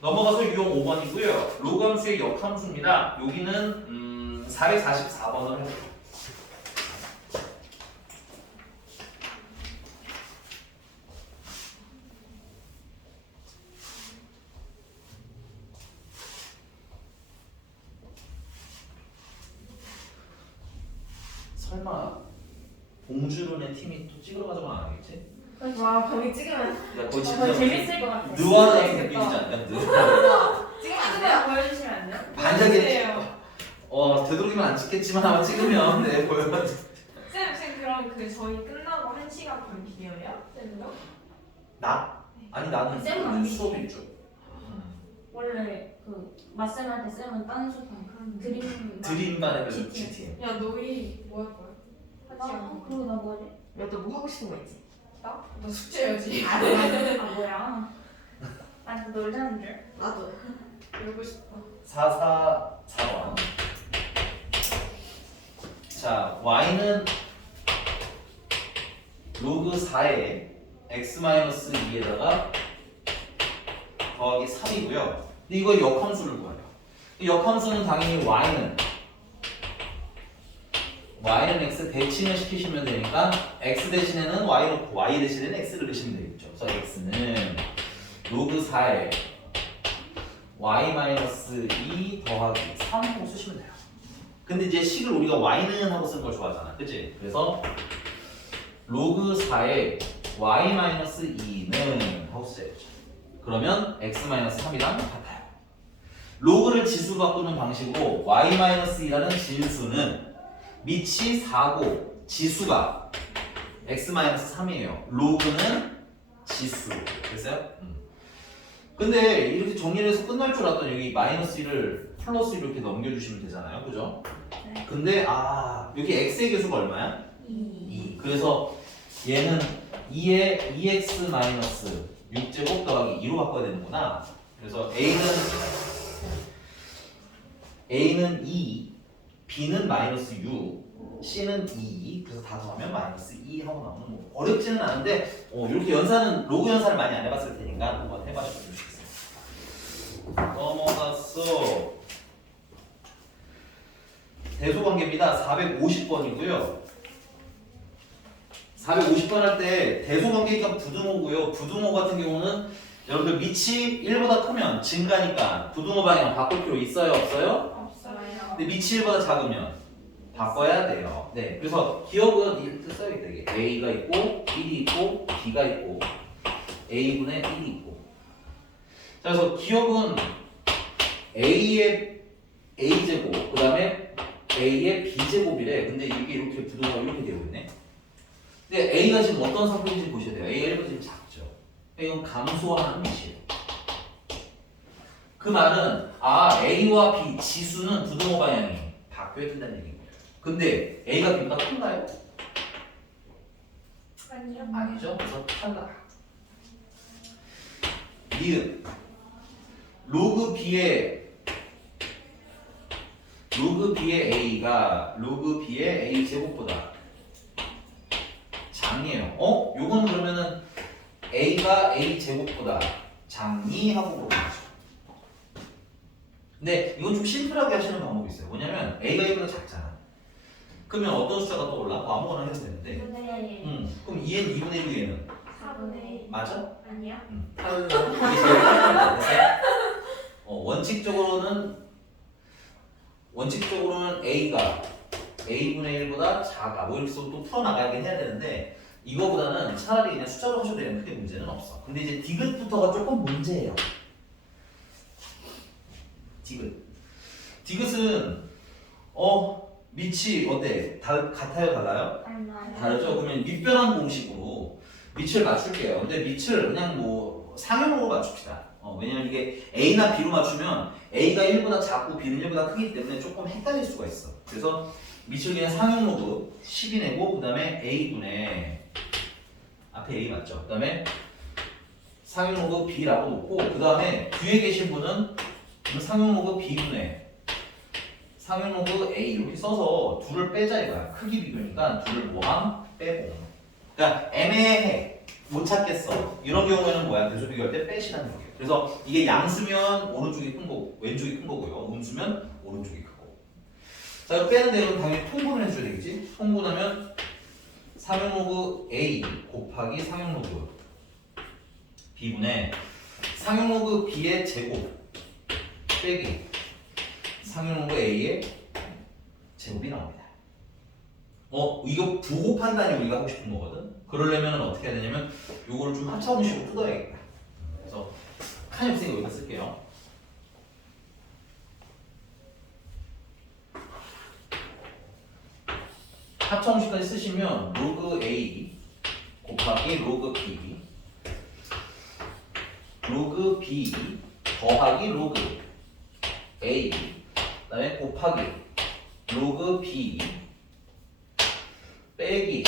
넘어가서 유형 5번이고요. 로그함수의 역함수입니다. 여기는 444번을 해볼게요. 설마 봉주론의 팀이 또 찍으러 가자고는 안 하겠지? 와 거기 찍으면 야, 거의 재밌을 것 같아. 느와르 같은 느낌이지 않냐? 찍으면 안 돼요? 보여주시면 안 돼요? 반짝이 되도록이면 안 찍겠지만 아마 찍으면 네 보여요. 쌤 그럼 그 저희 끝나고 1시간 반 비디오예요? 쌤도? 나? 아니 나는 쌤은 아니지. 수업 일주. 원래 그 맞쌤할 때 쌤은 다른 수업하니까 드림만 해도 GTM. GTM. 야 너희 뭐 할 거야? 같이 할 거야? 그리고 나 뭐지? 너도 뭐 하고 싶은 거 있지? 나? 나 숙제 해야지. 아 뭐야? 나 놀자는 줄. 나도. 놀고 싶어. 4번. 자, y는 로그 4에 x-2에다가 더하기 3이고요. 근데 이거 역함수를 구해요. 이 역함수는 당연히 y는 x 대칭을 시키시면 되니까 x 대신에는 y 넣고 y 대신에는 x를 넣으시면 되겠죠. 그래서 x는 로그 4에 y-2 더하기 3 하고 쓰시면 돼요. 근데 이제 식을 우리가 y는 하고 쓴 걸 좋아하잖아. 그치? 그래서 로그 4에 y-2는 하고 써야죠. 그러면 x-3이랑 같아요. 로그를 지수 바꾸는 방식으로 y-2라는 진수는 밑이 4고 지수가 x-3이에요. 로그는 지수. 됐어요? 근데 이렇게 정리를 해서 끝날 줄 알았더니 여기 -1을 플러스 이렇게 넘겨주시면 되잖아요. 그죠? 네. 근데 여기 x의 개수가 얼마야? 2. 그래서 얘는 2에 2x-6제곱 더하기 2로 바꿔야 되는구나. 그래서 a는 2, b는 -6, c는 2. 그래서 다 더하면 -2 하고 나오는 뭐 어렵지는 않은데 이렇게 로그 연산을 많이 안 해봤을 테니까 한번 해봐주시면 좋겠어요. 넘어갔어. 대소관계입니다. 450번이고요. 450번 할 때 대소관계니까 부등호고요. 부등호 같은 경우는 여러분들 밑이 1보다 크면 증가니까 부등호 방향 바꿀 필요 있어요? 없어요? 없어요. 근데 밑이 1보다 작으면 바꿔야 돼요. 네, 그래서 기억은 이렇게 써야겠다. 이게 A가 있고 1이 있고 B가 있고 A분의 1이 있고. 자, 그래서 기억은 A의 A제곱 그 다음에 A의 B제곱이래. 근데 이게 이렇게 부등호가 이렇게 되어 있네. 근데 A가 지금 어떤 상태인지 보셔야 돼요. A가 1보다 지금 작죠. 이건 감소하는 밑이에요. 그 말은 A와 B 지수는 부등호 방향이 바뀌어야 된다는 얘기인 거예요. 근데 A가 B보다 큰가요? 아니요. 아니죠. 그래서 탈락. 니은 로그 B의 A가 로그 B의 A 제곱보다 작이에요. 요거는 그러면은 A가 A 제곱보다 작니 하고 물어보죠. 근데 이건 좀 심플하게 하시는 방법이 있어요. 뭐냐면 A가 1보다 작잖아. 그러면 어떤 숫자가 떠올라? 아무거나 해도 되는데. 그럼 2는 2분의 1, 얘는 4분의 맞아? 아니야? 원칙적으로는 A가 A분의 1보다 작아. 뭐 이렇게 또 풀어나가긴 해야 되는데 이거보다는 차라리 그냥 숫자로 하셔도 되는 크게 문제는 없어. 근데 이제 디귿부터가 조금 문제예요. 디귿은 밑이 어때? 같아요? 달라요? 다르죠? 그러면 밑변환 공식으로 밑을 맞출게요. 근데 밑을 그냥 뭐 상형으로 맞춥시다. 왜냐면 이게 A나 B로 맞추면 A가 1보다 작고 B는 1보다 크기 때문에 조금 헷갈릴 수가 있어. 그래서 밑을 그냥 상형로그 10이 내고 그 다음에 A분의 앞에 A 맞죠? 그 다음에 상형로그 B라고 놓고 그 다음에 뒤에 계신 분은 상형로그 B분의 상형로그 A 이렇게 써서 둘을 빼자 이거야. 크기 비교니까 둘을 모함 빼고. 그러니까 애매해. 못 찾겠어. 이런 경우에는 뭐야? 대소 비교할 때 빼시라는 거예요. 그래서 이게 양수면 오른쪽이 큰 거고 왼쪽이 큰 거고요. 음수면 오른쪽이 크고. 자, 이거 빼는 데는 당연히 통분을 해줘야 되겠지? 통분하면 상형로그 A 곱하기 상형로그 B분의 상형로그 B의 제곱 빼기 상형로그 A의 제곱이 나옵니다. 이거 부호 판단이 우리가 하고 싶은 거거든. 그러려면 어떻게 해야 되냐면 요거를 좀 합차원식으로 뜯어야겠다. 그래서 칸이 없으니까 여기다 쓸게요. 합성식까지 쓰시면 로그 A 곱하기 로그 B 로그 B 더하기 로그 A 그다음에 곱하기 로그 B 빼기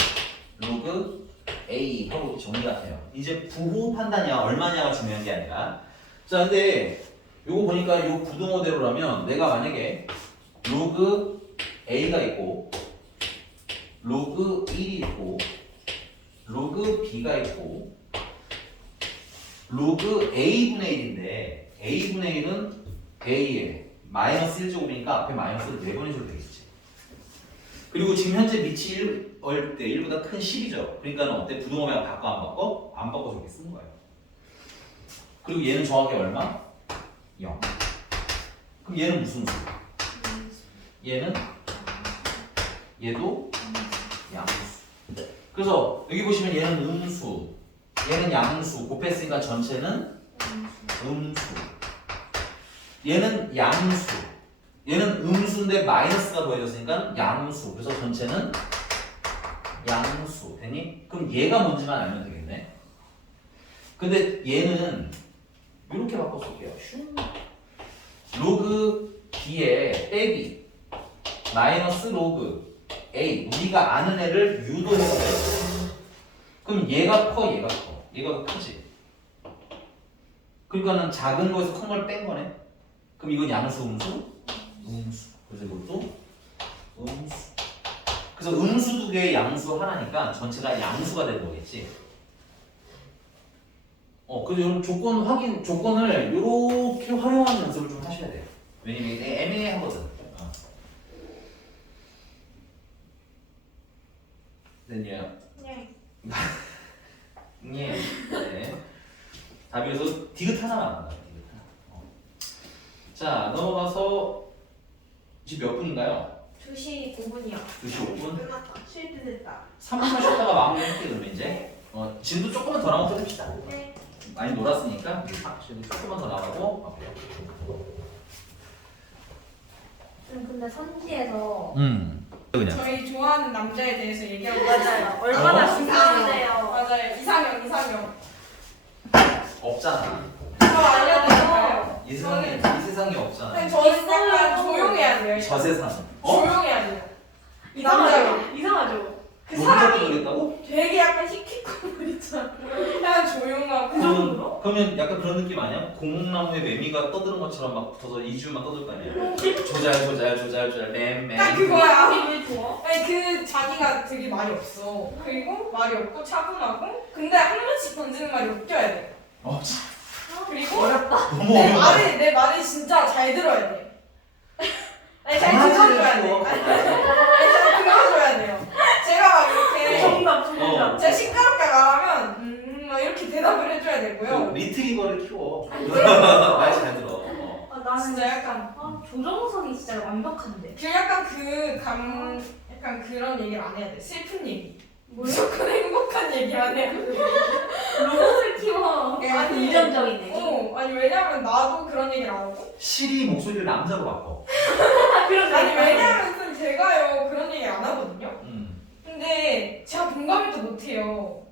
로그 A 하고 이렇게 정리가 돼요. 이제 부호 판단이야 얼마냐가 중요한 게 아니라 자 근데 요거 보니까 요 부등호대로라면 내가 만약에 로그 A가 있고 로그 1이 있고 로그 B가 있고 로그 A분의 1인데 A분의 1은 A에 마이너스 1제곱이니까 앞에 마이너스를 4번 해줘도 되겠지. 그리고 지금 현재 밑이 1일 때 1보다 큰 10이죠. 그러니까 어때? 부등호면 바꿔 안 바꿔? 안 바꿔서 이렇게 쓰는 거예요. 그리고 얘는 정확히 얼마? 0. 그럼 얘는 무슨 수? 얘는? 얘도 양수. 그래서 여기 보시면 얘는 음수, 얘는 양수. 곱했으니까 전체는 음수. 얘는 양수. 얘는 음수인데 마이너스가 더해졌으니까 양수. 그래서 전체는 양수. 되니? 그럼 얘가 뭔지만 알면 되겠네. 근데 얘는 이렇게 바꿔 쓸게요. 로그 B에 빼기 마이너스 로그 A 우리가 아는 애를 유도해서 빼요. 그럼 얘가 커 얘가 커 얘가 더 크지. 그러니까는 작은 거에서 큰 걸 뺀 거네. 그럼 이건 양수 음수? 음수. 그래서 이것도 음수. 그래서 음수 두 개에 양수 하나니까 전체가 양수가 되는 거겠지. 그래서 여러분 조건을 이렇게 활용하는 연습을 좀 하셔야 돼요. 왜냐면 이게 애매하거든. 됐냐? 네. 네. 답이 그래서 디귿 하나만 안 나와요. 디귿 하나. 자 넘어가서 지금 몇 분인가요? 2시 5분이요. 2시 5분? 끝났다. 쉴 때 됐다. 3분만 쉬었다가 마무리할게요. 그러면 이제 진도 조금만 더 나가고 해봅시다. 네. 많이 놀았으니까 조금만 더 나가고. 근데 선지에서 그냥. 저희 좋아하는 남자에 대해서 얘기하고 맞아요. 얼마나 어? 중요한데요. 맞아요. 이상형. 없잖아. 저 알려드릴까요? 이 세상에 없잖아. 근데 저는 약간 조용해야 돼요. 저 세상. 조용해야 돼요. 이 남자가. 이상하죠? 그 너 사람이 모르겠다고? 되게 약간 히키코모 있잖아. 약간 조용하고. 그러면 약간 그런 느낌 아니야? 공나무에 매미가 떠드는 것처럼 막 붙어서 2주만 떠들 거 아니야? 조잘 맴. 딱 그거야. 왜 좋아? 아니 그 자기가 되게 말이 없어. 그리고 말이 없고 차분하고. 근데 한 번씩 던지는 말이 웃겨야 돼. 그리고 너무 내 어려워. 말을 진짜 잘 들어야 돼. 아니 잘 들어줘야 돼. 아니 잘 들어줘야 돼요. 제가 막 이렇게 정답. 제가 시끄럽게 말하면 막 이렇게 대답을 해줘야 되고요. 그 리트리버를 키워. 말 잘 들어. 나는 진짜 약간 조정석이 진짜 완벽한데. 그 약간 약간 그런 얘기를 안 해야 돼. 슬픈 얘기. 무조건 행복한 얘기만 해야 돼. 로봇을 키워. 아니, 긍정적이네. 아니 왜냐면 나도 그런 얘기를 안 하고. 시리 목소리를 남자로 바꿔. 그런 거 아니 왜냐면 제가요 그런 얘기 안 하거든요. 음. 근데 제가 공감을 또 못해요.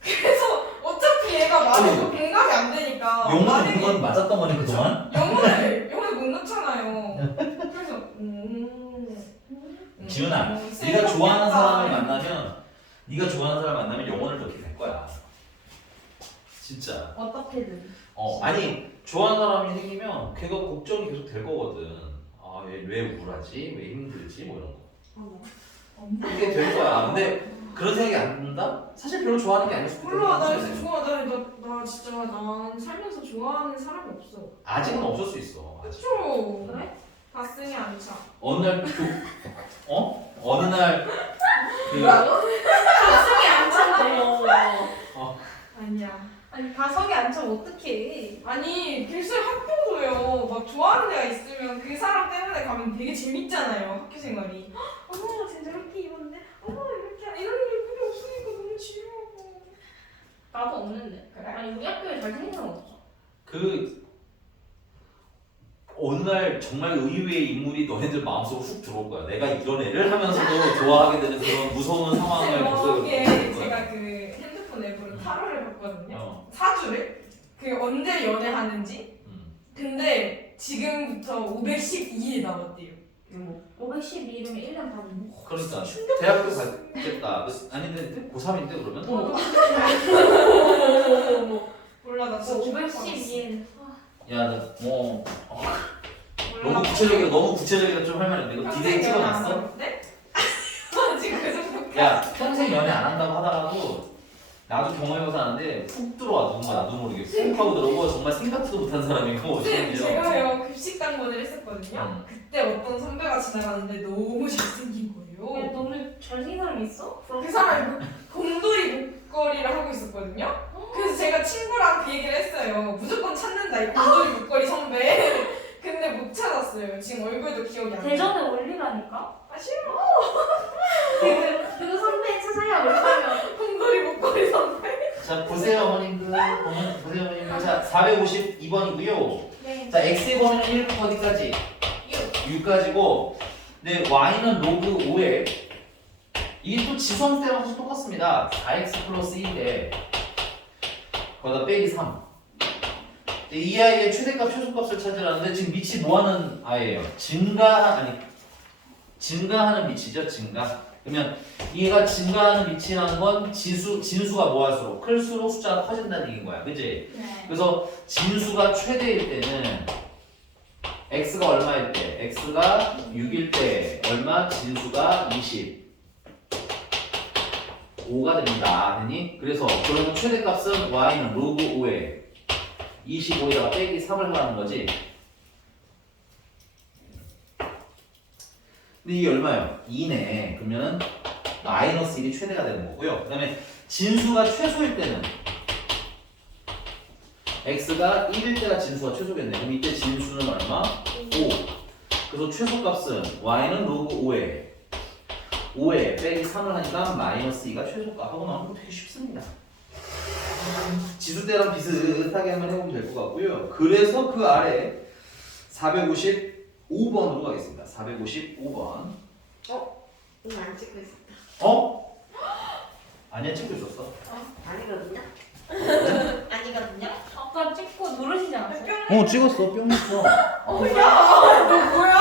그래서 어차피 얘가 말해도 공감이 안 되니까 영어는 만약에 그건 맞았던 거니 그동안? 영어를 못 넣잖아요. 그래서 지훈아, 네가 좋아하는 사람을 만나면 영혼을 넣게 될 거야. 진짜. 어떻게든. 아니 좋아하는 사람이 생기면 걔가 걱정이 계속 될 거거든. 아, 얘 왜 우울하지? 왜 힘들지? 뭐 이런 거. 그게 될 거야. 근데 그런 생각이 안 든다? 사실 별로 좋아하는 게 아닐 수도 몰라 나 있거든. 진짜 좋아 나 진짜 난 살면서 좋아하는 사람이 없어. 아직은 없을 수 있어. 아직. 그쵸? 그래? 가슴이 안 차. 어느 날 어느 날 가슴이 안 찬다. 아니야. 아니 가성이 안 차면 어떡해. 아니 글쎄 학교도요. 막 좋아하는 애가 있으면 그 사람 때문에 가면 되게 재밌잖아요. 학교 생활이. 쟤 저렇게 입었네. 이렇게 이런 일이 없으니까 너무 지루하고. 나도 없는데. 그래? 아니 우리 학교에 잘생긴 사람 없어. 어느 날 정말 의외의 인물이 너네들 마음속으로 훅 들어올 거야. 내가 이런 애를 하면서도 좋아하게 되는 그런 무서운 상황을 저게 겪을 거야. 제가 그 핸드폰 앱으로 타로를 봤거든요. 어. 사주를 그 언제 연애하는지. 근데 지금부터 512일 남았대요. 512이면 1년 반이네. 그러니까 대학교 갔겠다. 아닌데 고3인데 그러면? 몰라 나 진짜 512일. 야, 뭐 몰라. 너무 구체적이라 좀 할 말인데 이거 디데이 찍어놨어? 네? 지금 그 정도. 야, 평생 연애 안 한다고 하다가도 나도 경험해봐서 아는데 훅 들어와 누군가 나도 모르게 훅 하고 들어오고 정말 생각지도 못한 사람이고 근데 심지어. 제가요 급식당번을 했었거든요. 음. 그때 어떤 선배가 지나가는데 너무 잘생긴 거예요. 너무 잘생긴 사람 있어? 그 사람이 곰돌이 목걸이를 하고 있었거든요. 그래서 제가 친구랑 그 얘기를 했어요. 무조건 찾는다 이 곰돌이 목걸이 선배. 근데 못 찾았어요. 지금 얼굴도 기억이 안 나요. 대전에 올리라니까? 아 싫어. 그 선배 찾아야 올라면. 곰돌이 목걸이 선배. 자 보세요 어머님들 보세요 어머님들. 자 452번이고요. 네. 자 x의 범위는 1부터 어디까지? 6까지고 네 y는 로그 5에 이게 또 지수함수 때랑 사실 똑같습니다. 4x 플러스 1에 거기다 빼기 3. 이 아이의 최대값 최소값을 찾으라는데 지금 밑이 뭐하는 아이예요? 증가하는 밑이죠. 증가. 그러면 얘가 증가하는 밑이라는 건 진수가 뭐할수록 클수록 숫자가 커진다는 얘기인 거야. 그치? 네. 그래서 진수가 최대일 때는 x가 얼마일 때? x가 6일 때 얼마? 진수가 25가 됩니다. 됐니? 그래서 그러면 최대값은 y는 로그 5에 25에다가 빼기 3을 하라는 거지. 근데 이게 얼마예요? 2네. 그러면 마이너스 1이 최대가 되는 거고요. 그 다음에 진수가 최소일 때는 x가 1일 때가 진수가 최소겠네. 그럼 이때 진수는 얼마? 5. 그래서 최소값은 y는 로그 5에 빼기 3을 하니까 마이너스 2가 최소값하고 나오는 거 되게 쉽습니다. 지수대랑 비슷하게 한번 해보면 될 것 같고요. 그래서 그 아래 455번으로 가겠습니다. 455번. 이거 안 찍고 있었다. 어? 아니야 찍고 있었어. 아니거든요. 아니거든요. 아까 찍고 누르시지 않았어요? 찍었어. 뿅 했어. 야, 너 뭐야?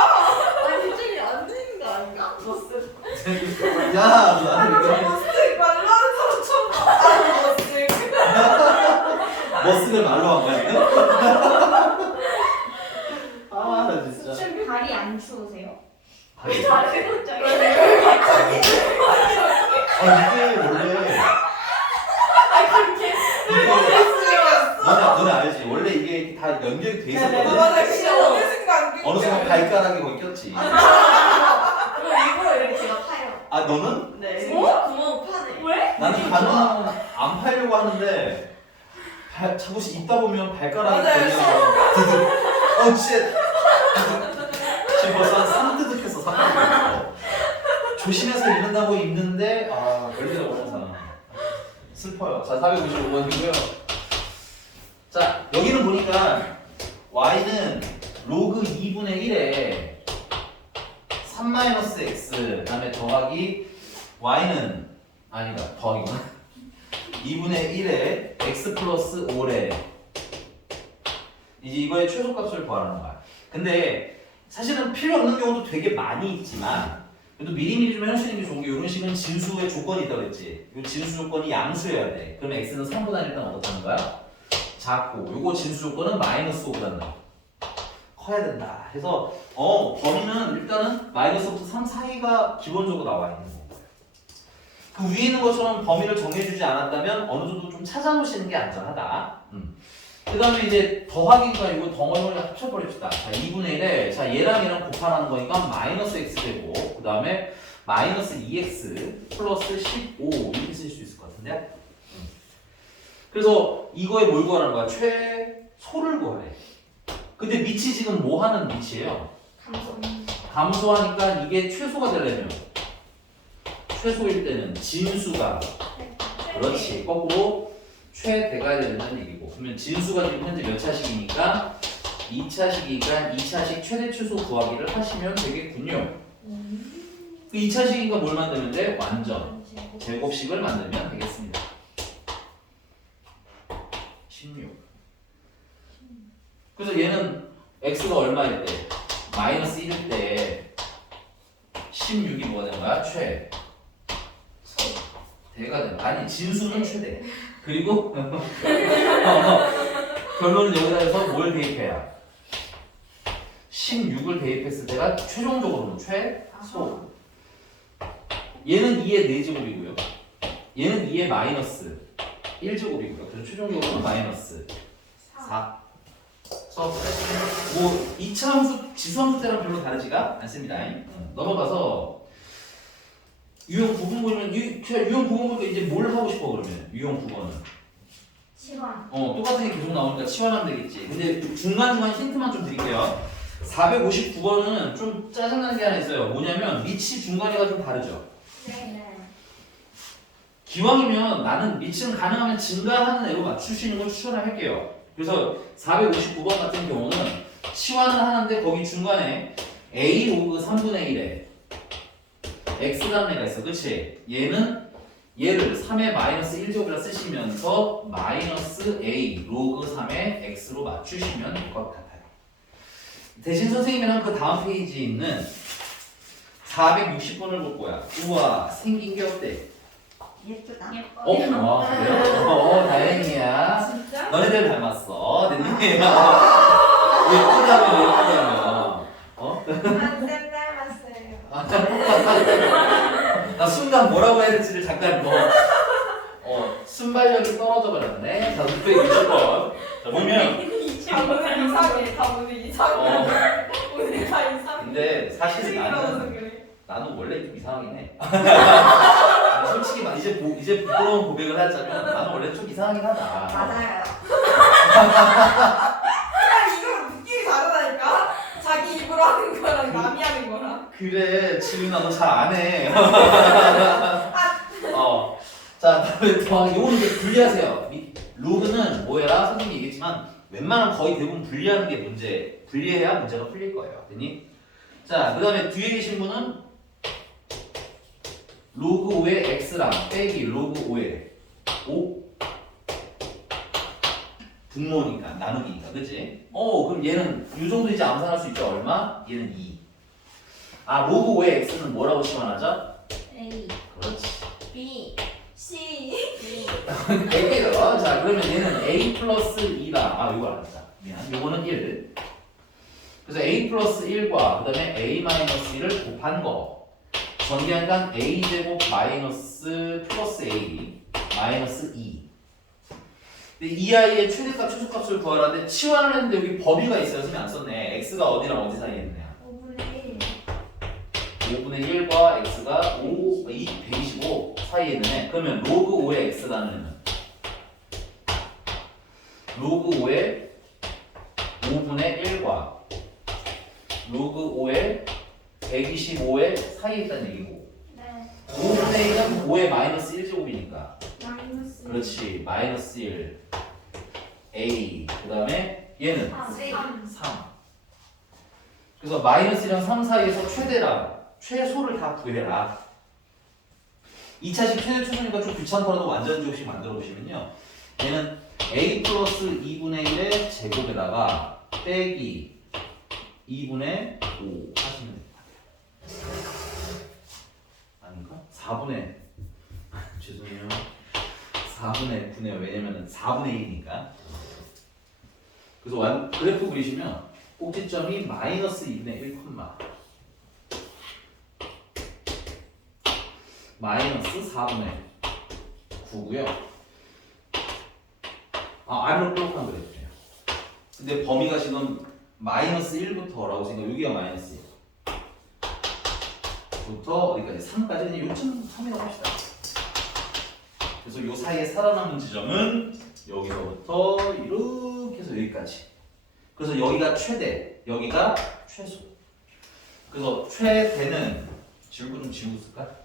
아니 좀 안 되는 거 아닌가? 머스. 야, 아, 나 나는 저 머스틱 말로 하는 사람 처음 봐. 아, 머스틱. 머스를 말로 한 거야 지금? 아, 나 진짜. 좀 발이 안 추우세요? 아니, 갑자기. 이게 원래 그렇게. 너네 알지? 원래 이게 다 연결이 돼 있었거든. 맞아, 진짜 어느 순간. 어느 순간 발가락이 거기 꼈지. 그럼 일부러 이렇게 제가 파요. 아 너는? 네. 어? 구멍 파네. 왜? 나는 가능하면 안 팔려고 하는데 자꾸 입다 보면 발가락이 맞아요. 걸려. 드득. 쉣. 지금 벌써 한 3드득 했어. 3드득. 조심해서 입는다고 입는데 열리다 버려서 슬퍼요. 자 455번이고요. 자 여기는 보니까 y는 로그 2분의 1에 3-x 그 다음에 더하기 y는 아니다 더하기구나 2분의 1에 x 플러스 5래 이제 이거의 최소값을 구하라는 거야. 근데 사실은 필요 없는 경우도 되게 많이 있지만 그래도 미리미리 좀 해주시는 게 좋은 게 이런 식은 진수의 조건이 있다고 했지. 이 진수 조건이 양수여야 돼. 그러면 x는 3보다 일단 어떻다는 거야? 작고 요거 진수 조건은 마이너스 5보다는 커야 된다. 그래서 범위는 일단은 마이너스 5부터 3 사이가 기본적으로 나와 있는 거고 그 위에 있는 것처럼 범위를 정해주지 않았다면 어느 정도 좀 찾아놓으시는 게 안전하다. 그 다음에 이제 더하기가 이거 덩어리를 합쳐버립시다. 자 2분의 1에 자 얘랑 얘랑 곱하라는 거니까 마이너스 x 되고 그 다음에 마이너스 2x 플러스 15 이렇게 쓰실 수 있을 것 같은데 그래서 이거에 뭘 구하라는 거야? 최소를 구하래. 근데 밑이 지금 뭐 하는 밑이에요? 감소하니까 이게 최소가 되려면 최소일 때는 진수가 그렇지 거꾸로 최대가 된다는 얘기고 그러면 진수가 지금 현재 몇 차식이니까 2차식이니까 2차식 최대 최소 구하기를 하시면 되겠군요. 그 2차식이니까 뭘 만들면 돼? 완전 제곱식을 만들면 되겠습니다. 16. 그래서 얘는 x가 얼마일 때? 마이너스 1일 때 16이 뭐가 되는 거야? 최대가 되는 거야. 아니 진수는 최대. 그리고 결론은 여기다 해서 뭘 대입해야? 16을 대입했을 때가 최종적으로는 최소. 얘는 2의 4제곱이고요. 얘는 2의 마이너스 1제곱이고요. 그래서 최종적으로는 마이너스 4. 그래서 뭐 2차 함수, 지수함수 때랑 별로 다르지가 않습니다. 넘어가서 유형 부분물은 유형 부분물도 이제 뭘 하고 싶어 그러면 유형 9번은 치환. 똑같은 게 계속 나오니까 치환하면 되겠지. 근데 중간중간 힌트만 좀 드릴게요. 459번은 좀 짜증나는 게 하나 있어요. 뭐냐면 밑이 중간에가 좀 다르죠. 네. 기왕이면 나는 밑은 가능하면 증가하는 애로 맞추시는 걸 추천을 할게요. 그래서 459번 같은 경우는 치환은 하는데 거기 중간에 a 로그 3분의 1에 x라는 애가 있어. 그치? 얘를 3의 마이너스 1제곱이라 쓰시면서 마이너스 a 로그 3의 x로 맞추시면 될 것 같아요. 대신 선생님이랑 그 다음 페이지에 있는 460번을 볼 거야. 우와 생긴 게 어때? 예쁘다. 예뻐. 와 그래요? 다행이야. 진짜? 너네들 닮았어. 내 눈이야. 예쁘다며. 안 닮았어요. 나 순간 뭐라고 해야 될지를 잠깐 순발력이 떨어져 버렸네. 자, 660번. 자, 보면 다 오늘 이상해. 다 오늘 이상해. 오늘 다 이상해. 근데 사실 일어나서 나는 그래. 원래 좀 이상하긴 해. 솔직히 막 이제 부끄러운 고백을 하자면 나는 원래 좀 이상하긴 하다. 맞아요. 야 이거 느낌이 다르다니까? 자기 입으로 하는 거랑 남이 하는 거랑. 그래 지민아 너 잘 안 해. 자 다음에 요거는 이제 분리하세요. 로그는 뭐해라 선생님이 얘기했지만 웬만하면 거의 대부분 분리하는 게 분리해야 문제가 풀릴 거예요. 됐니? 자 그 다음에 뒤에 계신 분은 로그 5의 x랑 빼기 로그 5의 5 분모니까 나누기니까 그치? 그럼 얘는 이 정도 이제 암산할 수 있죠. 얼마? 얘는 2. 로그 5의 x는 뭐라고 치환하죠? A. 그렇지. B. C. 얘기해요. 자 그러면 얘는 a 플러스 2다. 이걸 알았다. 미안. 요거는 1. 그래서 a 플러스 1과 그 다음에 a 마이너스 1을 곱한 거. 전개한간 a 제곱 마이너스 플러스 a 마이너스 2. 근데 이 아이의 최대값 최소값을 구하라는데 치환을 했는데 여기 범위가 있어요. 선생님 안 썼네. x가 어디랑 어디 사이에 있냐? 5분의 1과 x가 125 사이에 있는 애. 그러면 로그 5의 x라는 로그 5의 5분의 1과 로그 5의 125의 사이에 있다는 얘기고 네. 5분의 1은 5의 마이너스 1제곱이니까 마이너스. 그렇지 마이너스 1 a 그 다음에 얘는 3. 3 그래서 마이너스 1이랑 3 사이에서 최소를 다 구해라. 2차식 최대 최소니까 좀 귀찮더라도 완전 지옥식 만들어 보시면요. 얘는 a 플러스 2분의 1의 제곱에다가 빼기 2분의 5 하시면 됩니다. 아닌가? 4분의 죄송해요. 4분의 9네요. 왜냐면은 4분의 1이니까. 그래서 그래프 그리시면 꼭지점이 마이너스 2분의 1, 마이너스 4분의 9고요. 아래로 볼록한 그래프예요. 근데 범위가 지금 마이너스 1부터라고 생각. 여기가 마이너스 1. 부터 어디까지? 3까지 요점 3이라고 합시다. 그래서 요 사이에 살아남은 지점은 여기서부터 이렇게 해서 여기까지. 그래서 여기가 최대, 여기가 최소. 그래서 최대는 지우고 좀 지우고 쓸까?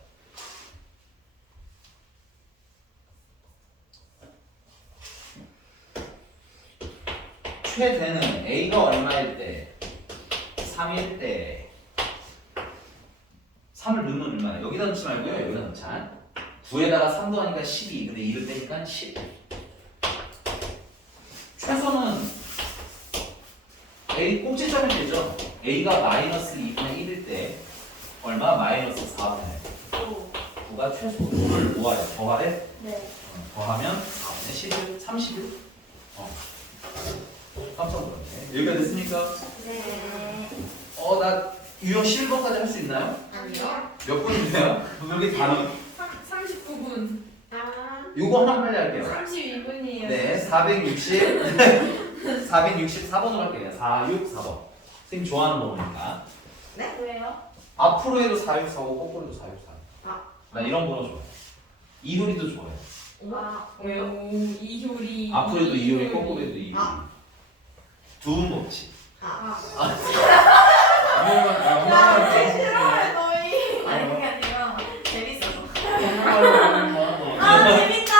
최대는 A가 얼마일 때? 3일 때 3을 넣으면 얼마야? 여기다 넣지 말고요. 여기다 넣자. 9에다가 3 더하니까 12. 근데 2를 빼니까 10. 최소는 A 꼭지점이 되죠. A가 마이너스 2분의 1일 때 얼마? 마이너스 4분의 9가 최소 9를 모아야 더하래? 네. 더하면 4분의 11, 31. 깜짝 놀랐네. 여기가 됐습니까? 네. 나 유형 11번까지 할 수 있나요? 아니요. 몇 분이세요? 여기 단어 39분. 요거 하나 빨리 할게요. 32분이에요. 네, 464번으로 할게요. 464번. 선생님 좋아하는 번호니까. 네? 왜요? 앞으로 해도 4645, 거꾸로 해도 4645. 아. 나 이런 번호 좋아해. 이효리도 좋아해. 아, 왜요? 이효리. 앞으로 해도 이효리, 거꾸로 해도 이효리. 아. 두음 법칙. 아. 싫어해 너희. 아니 그게 아니라 재밌어서. 아, 재밌다.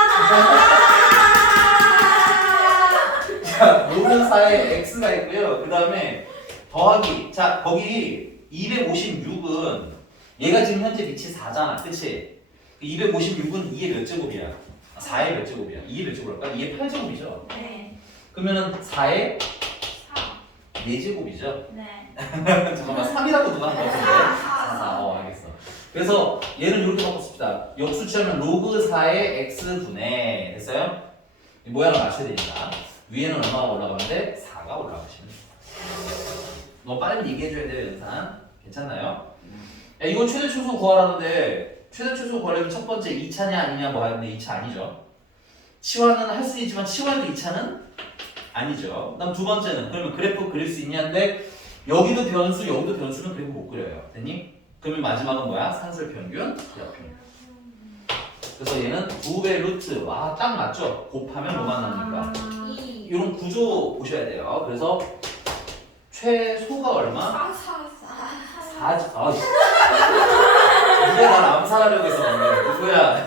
자, 로그 4에 x가 있고요. 그 다음에 더하기. 자, 거기 256은 얘가 지금 현재 밑이 4잖아. 그치? 256은 2의 몇 제곱이야? 4의 몇 제곱이야? 2의 몇 제곱일까? 2의 8제곱이죠? 네. 그러면은 4의 4. 4제곱이죠? 네. 잠깐만 3이라고 누가 한 거 같은데? 4, 알겠어. 그래서 얘를 이렇게 바꿔씁시다. 역수치하면 로그 4의 x분의 됐어요? 이 모양을 맞춰야 되니까 위에는 얼마가 올라가면 돼? 4가 올라가시면 돼요. 너 빨리 얘기해줘야 돼요, 연산. 괜찮나요? 야, 이거 최대 최소 구하라는데 최대 최소 구하려면 첫 번째 2차냐 아니냐 뭐 하는데 2차 아니죠. 치환은 할 수 있지만 치환도 2차는 아니죠. 그다음 두 번째는 그러면 그래프 그릴 수 있냐인데 여기도 변수 여기도 변수는 그래프 못 그려요. 됐니? 그러면 마지막은 뭐야? 산술 평균, 역평균. 그래서 얘는 2배 루트. 와, 딱 맞죠? 곱하면 뭐만 납니까? 2. 이런 구조 보셔야 돼요. 그래서 최소가 얼마? 4. 아, 누가 날 암살하려고 해서 그런데 누구야?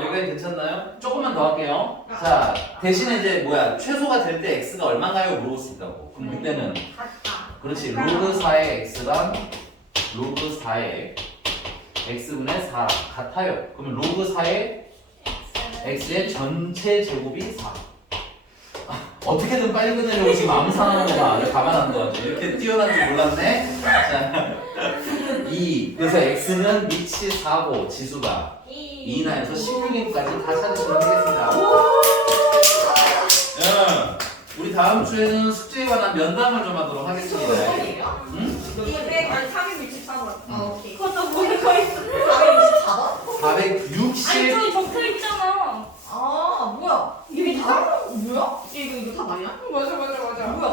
여기까지 괜찮나요? 조금만 더 할게요. 자, 대신에 이제 뭐야? 최소가 될 때 x가 얼마인가요? 물어볼 수 있다고. 그럼 그때는 같다. 그렇지. 로그 4의 x랑 로그 4의 x분의 4 같아요. 그러면 로그 4의 x의 전체 제곱이 4. 어떻게든 빨리 끝내려고 지금 암산하는 거봐. 가만 안 둬. 이렇게 뛰어난 줄 몰랐네. 자, 2. 그래서 x는 밑이 4고 지수가 2나 해서 16인까지 다 찾으시면 되겠습니다. 야, 우리 다음 주에는 숙제에 관한 면담을 좀 하도록 하겠습니다. 응? 364번. 아 오케이. 그것도 모르고 있어. 464번? 460. 아니, 저기 적혀 있잖아. 아 뭐야? 이게 다 뭐야? 이거 다 말이야? 맞아. 뭐야?